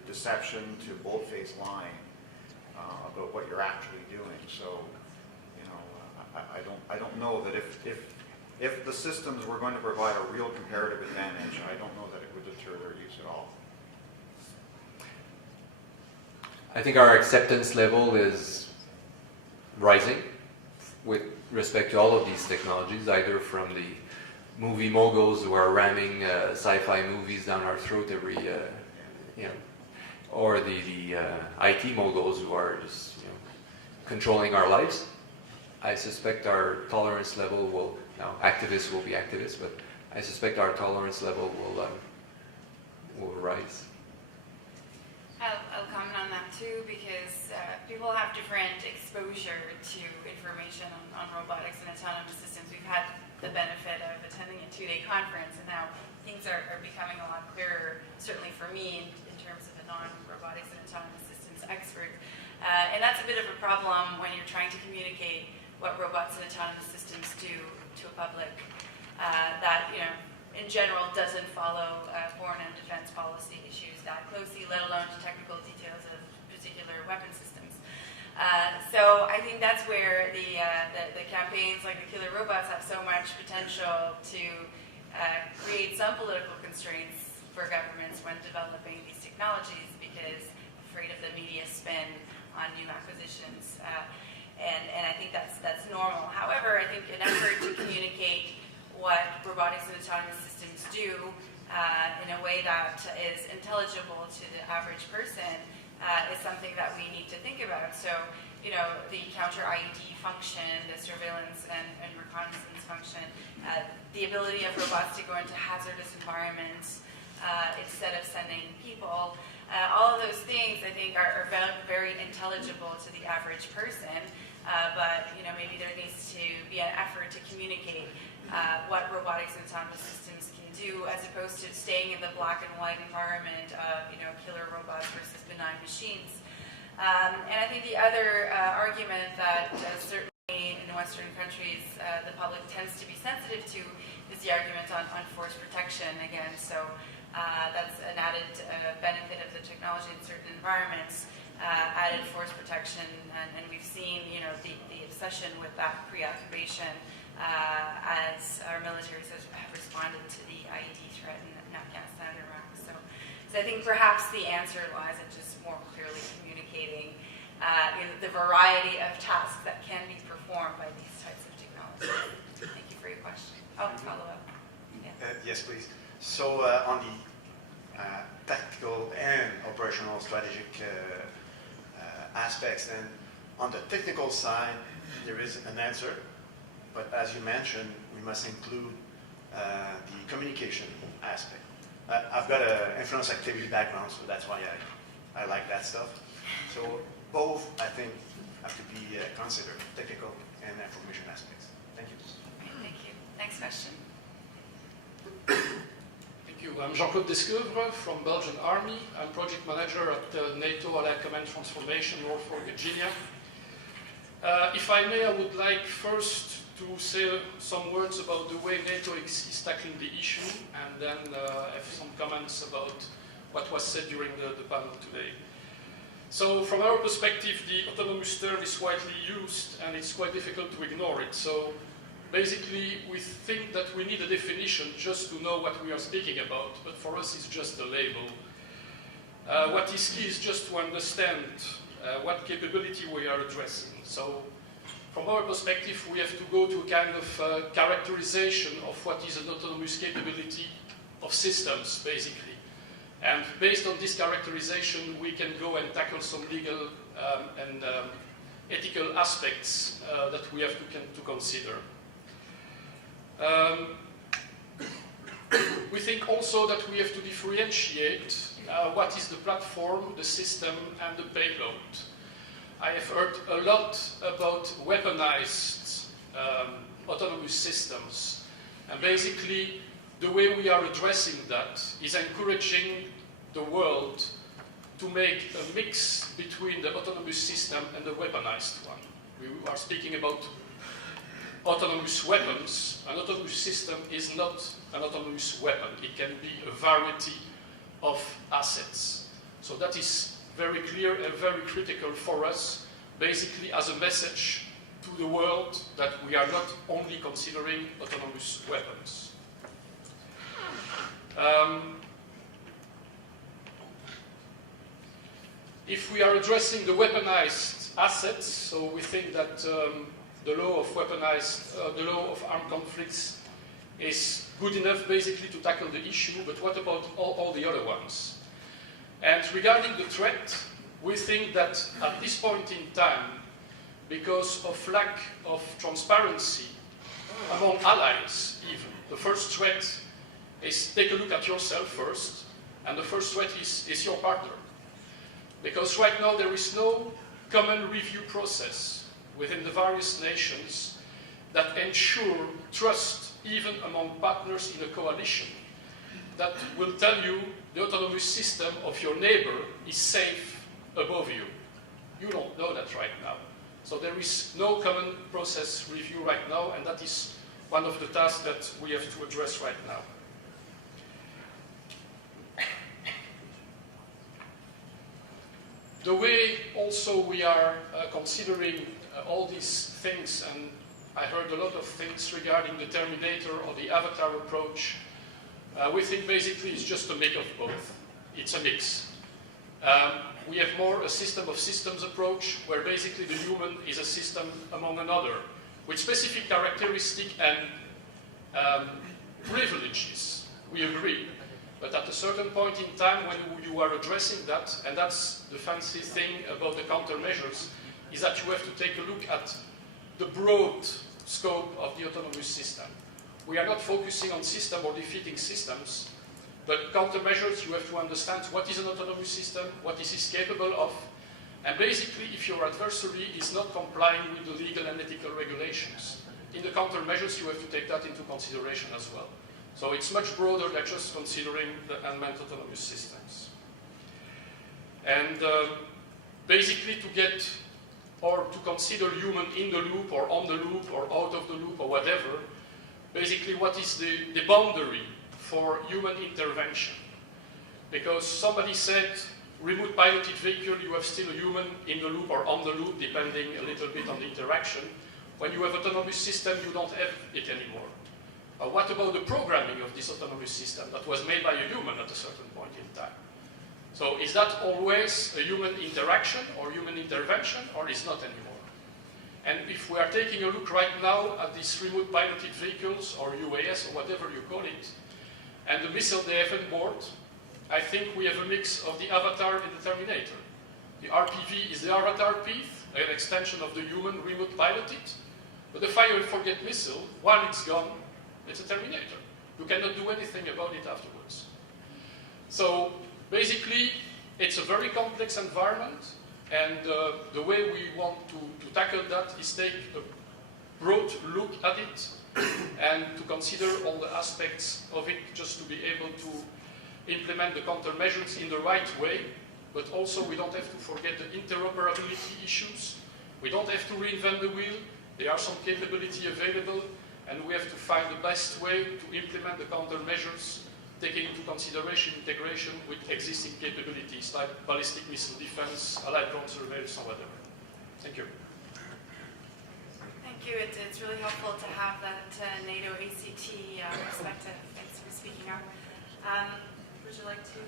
deception to bold-faced lying about what you're actually doing. So, you know, I don't know that if the systems were going to provide a real comparative advantage, I don't know that it would deter their use at all. I think our acceptance level is rising with respect to all of these technologies, either from the movie moguls who are ramming sci-fi movies down our throat every, you know, or the IT moguls who are just, you know, controlling our lives. I suspect our tolerance level will, now activists will be activists, but I suspect our tolerance level will rise. I'll comment on that too, because people have different exposure to information on robotics and autonomous systems. We've had the benefit of attending a 2-day conference, and now things are becoming a lot clearer, certainly for me, in terms of a non-robotics and autonomous systems expert. And that's a bit of a problem when you're trying to communicate what robots and autonomous systems do to a public that, you know, in general doesn't follow foreign and defense policy issues that closely, let alone to technical details of particular weapon systems. So I think that's where the campaigns like the Killer Robots have so much potential to create some political constraints for governments when developing these technologies, because afraid of the media spin on new acquisitions. And I think that's normal. However, I think an effort to communicate what robotics and autonomous systems do in a way that is intelligible to the average person is something that we need to think about. So, you know, the counter-IED function, the surveillance and reconnaissance function, the ability of robots to go into hazardous environments instead of sending people, all of those things I think are very intelligible to the average person, but, you know, maybe there needs to be an effort to communicate what robotics and autonomous systems can do, as opposed to staying in the black and white environment of, you know, killer robots versus benign machines. And I think the other argument that certainly in Western countries the public tends to be sensitive to is the argument on force protection again. So that's an added benefit of the technology in certain environments, added force protection, and we've seen, you know, the obsession with that preoccupation as our militaries have responded to the IED threat in Afghanistan and Iraq. So I think perhaps the answer lies in just more clearly communicating the variety of tasks that can be performed by these types of technologies. Thank you for your question. Oh, follow up. Yeah. Yes, please. So on the tactical and operational strategic aspects, and on the technical side, there is an answer, but as you mentioned, we must include the communication aspect. I've got an influence activity background, so that's why I like that stuff. So both, I think, have to be considered, technical and information aspects. Thank you. Thank you. Next question. Thank you. I'm Jean-Claude Descoeuvres from Belgian Army. I'm project manager at NATO Allied Command Transformation, Norfolk, Virginia. If I may, I would like first to say some words about the way NATO is tackling the issue, and then have some comments about what was said during the panel today. So from our perspective, the autonomous term is widely used, and it's quite difficult to ignore it. So basically, we think that we need a definition just to know what we are speaking about, but for us it's just a label. What is key is just to understand what capability we are addressing. So from our perspective, we have to go to a kind of characterization of what is an autonomous capability of systems, basically. And based on this characterization, we can go and tackle some legal and ethical aspects that we have to consider. We think also that we have to differentiate what is the platform, the system, and the payload. I have heard a lot about weaponized autonomous systems, and basically the way we are addressing that is encouraging the world to make a mix between the autonomous system and the weaponized one. We are speaking about autonomous weapons. An autonomous system is not an autonomous weapon. It can be a variety of assets. So that is very clear and very critical for us, basically as a message to the world that we are not only considering autonomous weapons. If we are addressing the weaponized assets, so we think that the law of the law of armed conflicts is good enough basically to tackle the issue, but what about all the other ones? And regarding the threat, we think that at this point in time, because of lack of transparency among allies even, the first threat is take a look at yourself first, and the first threat is your partner. Because right now there is no common review process within the various nations that ensure trust even among partners in a coalition that will tell you the autonomous system of your neighbor is safe above you. You don't know that right now. So there is no common process review right now, and that is one of the tasks that we have to address right now. The way also we are considering all these things, and I heard a lot of things regarding the Terminator or the Avatar approach, we think basically it's just a mix of both. It's a mix. We have more a system of systems approach, where basically the human is a system among another, with specific characteristics and privileges. We agree. But at a certain point in time when you are addressing that, and that's the fancy thing about the countermeasures, is that you have to take a look at the broad scope of the autonomous system. We are not focusing on system or defeating systems, but countermeasures, you have to understand what is an autonomous system, what is it capable of, and basically if your adversary is not complying with the legal and ethical regulations, in the countermeasures you have to take that into consideration as well. So it's much broader than just considering the unmanned autonomous systems. And basically to get or to consider human in the loop or on the loop or out of the loop or whatever, basically what is the boundary for human intervention? Because somebody said, remote piloted vehicle, you have still a human in the loop or on the loop, depending a little bit on the interaction. When you have autonomous system, you don't have it anymore. What about the programming of this autonomous system that was made by a human at a certain point in time? So is that always a human interaction or human intervention, or is not anymore? And if we are taking a look right now at these remote piloted vehicles, or UAS, or whatever you call it, and the missile they have on board, I think we have a mix of the Avatar and the Terminator. The RPV is the Avatar piece, an extension of the human remote piloted, but the fire and forget missile, while it's gone, it's a Terminator. You cannot do anything about it afterwards. So basically, it's a very complex environment, and the way we want to tackle that is take a broad look at it and to consider all the aspects of it, just to be able to implement the countermeasures in the right way. But also we don't have to forget the interoperability issues. We don't have to reinvent the wheel. There are some capability available, and we have to find the best way to implement the countermeasures, taking into consideration integration with existing capabilities like ballistic missile defense, allied drone surveillance, or whatever. Thank you. Thank you. It's really helpful to have that NATO ACT perspective. Thanks for speaking up. Would you like to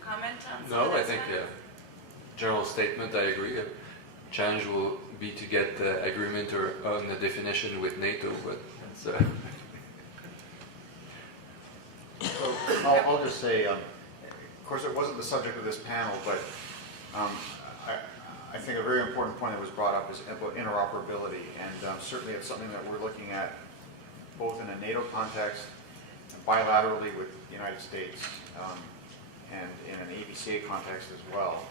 comment on some of No, I this think now? general statement, I agree. Challenge will be to get agreement on the definition with NATO, but so I'll just say, of course, it wasn't the subject of this panel, but I think a very important point that was brought up is about interoperability, and certainly it's something that we're looking at both in a NATO context and bilaterally with the United States and in an ABCA context as well.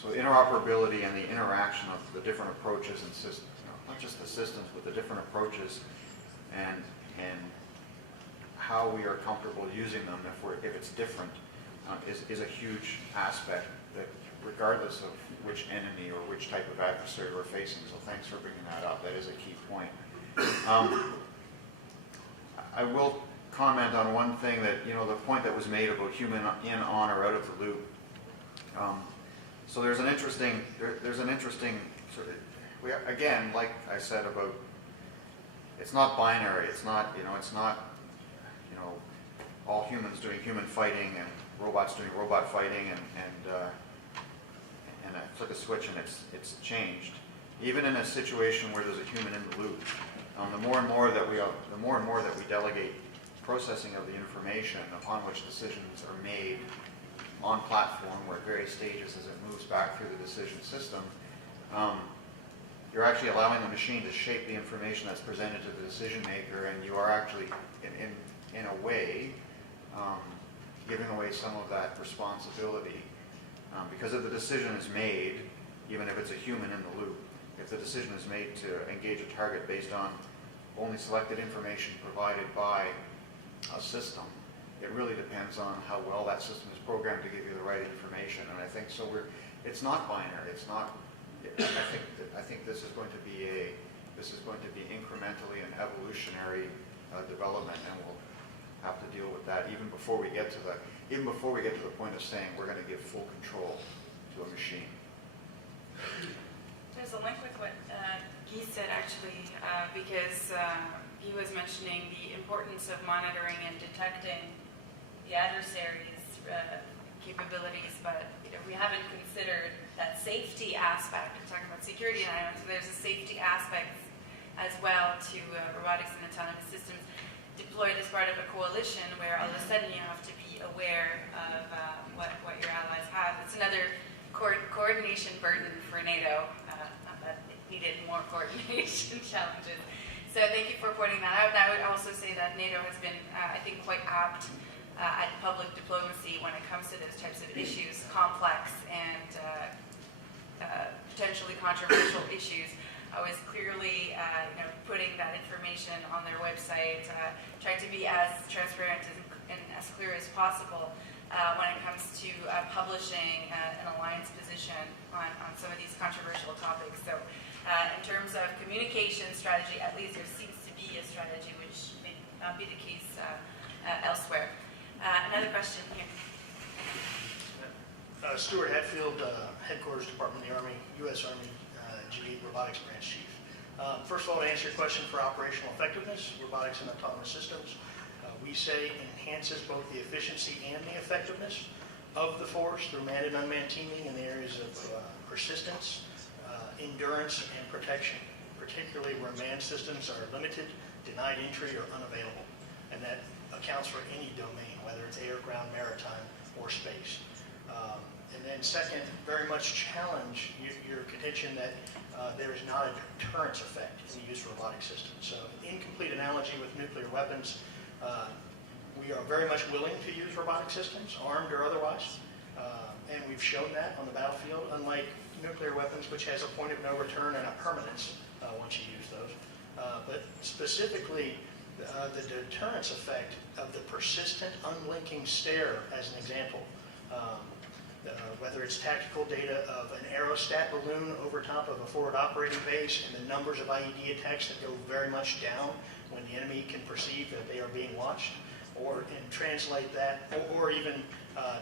So interoperability and the interaction of the different approaches and systems, not just the systems, but the different approaches and how we are comfortable using them if it's different is a huge aspect that regardless of which enemy or which type of adversary we're facing. So thanks for bringing that up. That is a key point. I will comment on one thing that, the point that was made about human in, on, or out of the loop. So there's an interesting sort of, again, like I said about, it's not binary. It's not, it's not, all humans doing human fighting and robots doing robot fighting and I flick a switch and it's changed. Even in a situation where there's a human in the loop, the more and more that we delegate processing of the information upon which decisions are made on platform, or at various stages as it moves back through the decision system, you're actually allowing the machine to shape the information that's presented to the decision maker, and you are actually, in a way, giving away some of that responsibility. Because if the decision is made, even if it's a human in the loop, if the decision is made to engage a target based on only selected information provided by a system, it really depends on how well that system is programmed to give you the right information. And I think so. It's not binary. It's not. I think this is going to be incrementally an evolutionary development, and we'll have to deal with that even before we get to the point of saying we're going to give full control to a machine. There's a link with what Guy said, actually, because he was mentioning the importance of monitoring and detecting the adversaries' capabilities, but we haven't considered that safety aspect. We're talking about security now, so there's a safety aspect as well to robotics and autonomous systems deployed as part of a coalition, where all of a sudden you have to be aware of what your allies have. It's another coordination burden for NATO. Not that it needed more coordination challenges. So thank you for pointing that out. And I would also say that NATO has been, I think, quite apt at public diplomacy when it comes to those types of issues, complex and potentially controversial issues. Always clearly, putting that information on their website, trying to be as transparent and as clear as possible when it comes to publishing an alliance position on some of these controversial topics. So in terms of communication strategy, at least there seems to be a strategy, which may not be the case elsewhere. Another question here. Stuart Hatfield, Headquarters Department of the Army, U.S. Army, G8 Robotics Branch Chief. First of all, to answer your question for operational effectiveness, robotics and autonomous systems, we say enhances both the efficiency and the effectiveness. of the force through manned and unmanned teaming in the areas of persistence, endurance, and protection, particularly where manned systems are limited, denied entry, or unavailable. And that accounts for any domain, whether it's air, ground, maritime, or space. And then second, very much challenge your contention that there is not a deterrence effect in the use of robotic systems. So incomplete analogy with nuclear weapons, we are very much willing to use robotic systems, armed or otherwise, and we've shown that on the battlefield, unlike nuclear weapons, which has a point of no return and a permanence once you use those. But specifically, the deterrence effect of the persistent unblinking stare, as an example, whether it's tactical data of an aerostat balloon over top of a forward operating base and the numbers of IED attacks that go very much down when the enemy can perceive that they are being watched, and translate that, or even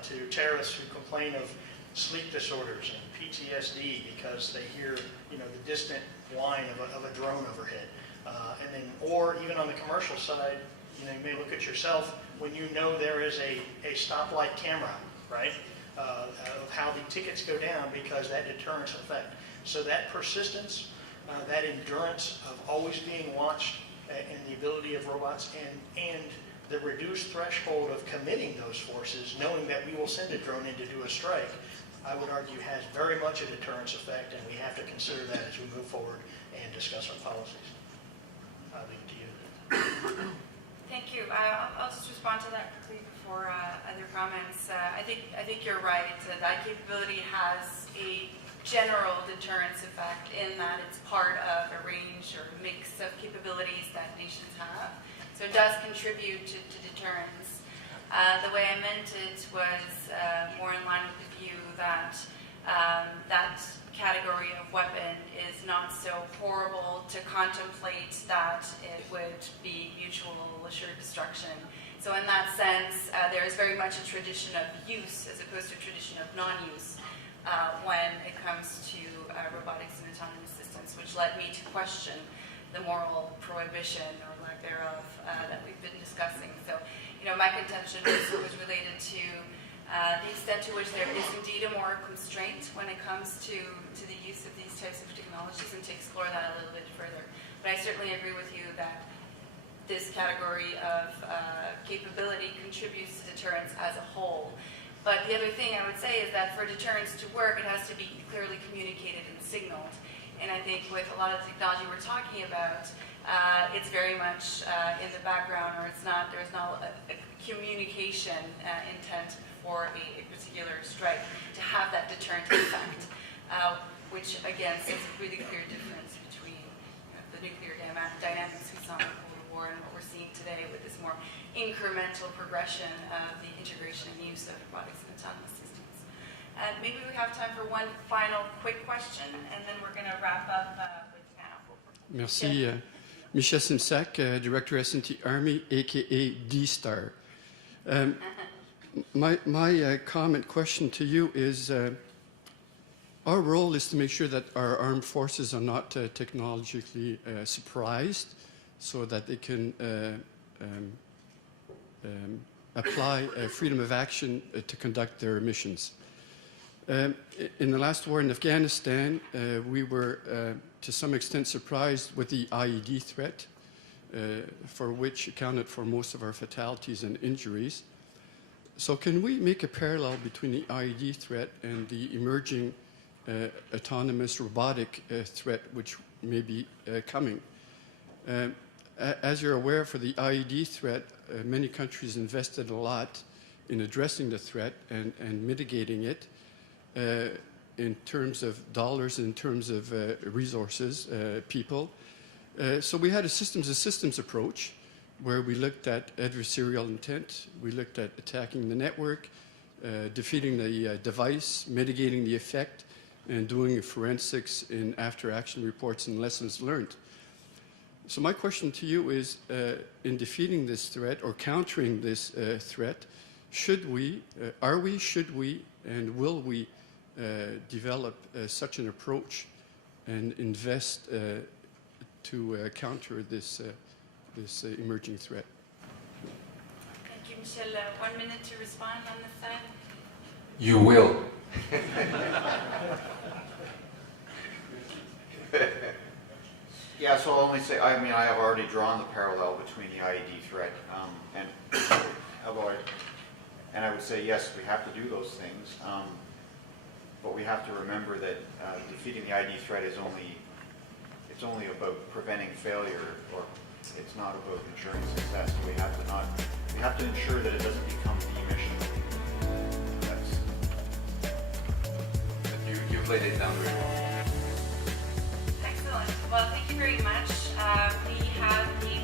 to terrorists who complain of sleep disorders and PTSD because they hear, the distant whine of a drone overhead. And then, or even on the commercial side, you may look at yourself when you know there is a stoplight camera, right? Of how the tickets go down because that deterrence effect. So that persistence, that endurance of always being watched, and the ability of robots, and the reduced threshold of committing those forces, knowing that we will send a drone in to do a strike, I would argue has very much a deterrence effect, and we have to consider that as we move forward and discuss our policies. I'll leave it to you. Thank you. I'll just respond to that quickly before other comments. I think you're right. That capability has a general deterrence effect in that it's part of a range or mix of capabilities that nations have. So it does contribute to deterrence. The way I meant it was more in line with the view that that category of weapon is not so horrible to contemplate that it would be mutual assured destruction. So in that sense, there is very much a tradition of use as opposed to a tradition of non-use when it comes to robotics and autonomous systems, which led me to question the moral prohibition or lack thereof that we've been discussing. So, my contention was related to the extent to which there is indeed a moral constraint when it comes to the use of these types of technologies, and to explore that a little bit further. But I certainly agree with you that this category of capability contributes to deterrence as a whole. But the other thing I would say is that for deterrence to work, it has to be clearly communicated and signaled. And I think with a lot of the technology we're talking about, it's very much in the background, or there's not a communication intent for a particular strike to have that deterrent effect, which again sets a really clear difference between the nuclear dynamics we saw in the Cold War and what we're seeing today with this more incremental progression of the integration and use of robotics and autonomous systems. And maybe we have time for one final quick question, and then we're going to wrap up with now. Merci. Michel Simsac, Director S&T Army, a.k.a. D-Star. My comment question to you is, our role is to make sure that our armed forces are not technologically surprised, so that they can apply freedom of action to conduct their missions. In the last war in Afghanistan, we were to some extent surprised with the IED threat, for which accounted for most of our fatalities and injuries. So can we make a parallel between the IED threat and the emerging autonomous robotic threat which may be coming? As you're aware, for the IED threat, many countries invested a lot in addressing the threat and mitigating it in terms of dollars, in terms of resources, people. So we had a systems approach where we looked at adversarial intent, we looked at attacking the network, defeating the device, mitigating the effect, and doing forensics in after-action reports and lessons learned. So my question to you is, in defeating this threat or countering this threat, should we, and will we develop such an approach and invest to counter this emerging threat? Thank you, Michel. 1 minute to respond on this side. You will. Yeah, so I'll only say, I mean, I have already drawn the parallel between the IED threat and avoid. And I would say, yes, we have to do those things, but we have to remember that defeating the IED threat is it's only about preventing failure, or it's not about ensuring success. We have to ensure that it doesn't become the mission. You've laid it down very well. Excellent. Well, thank you very much. We have the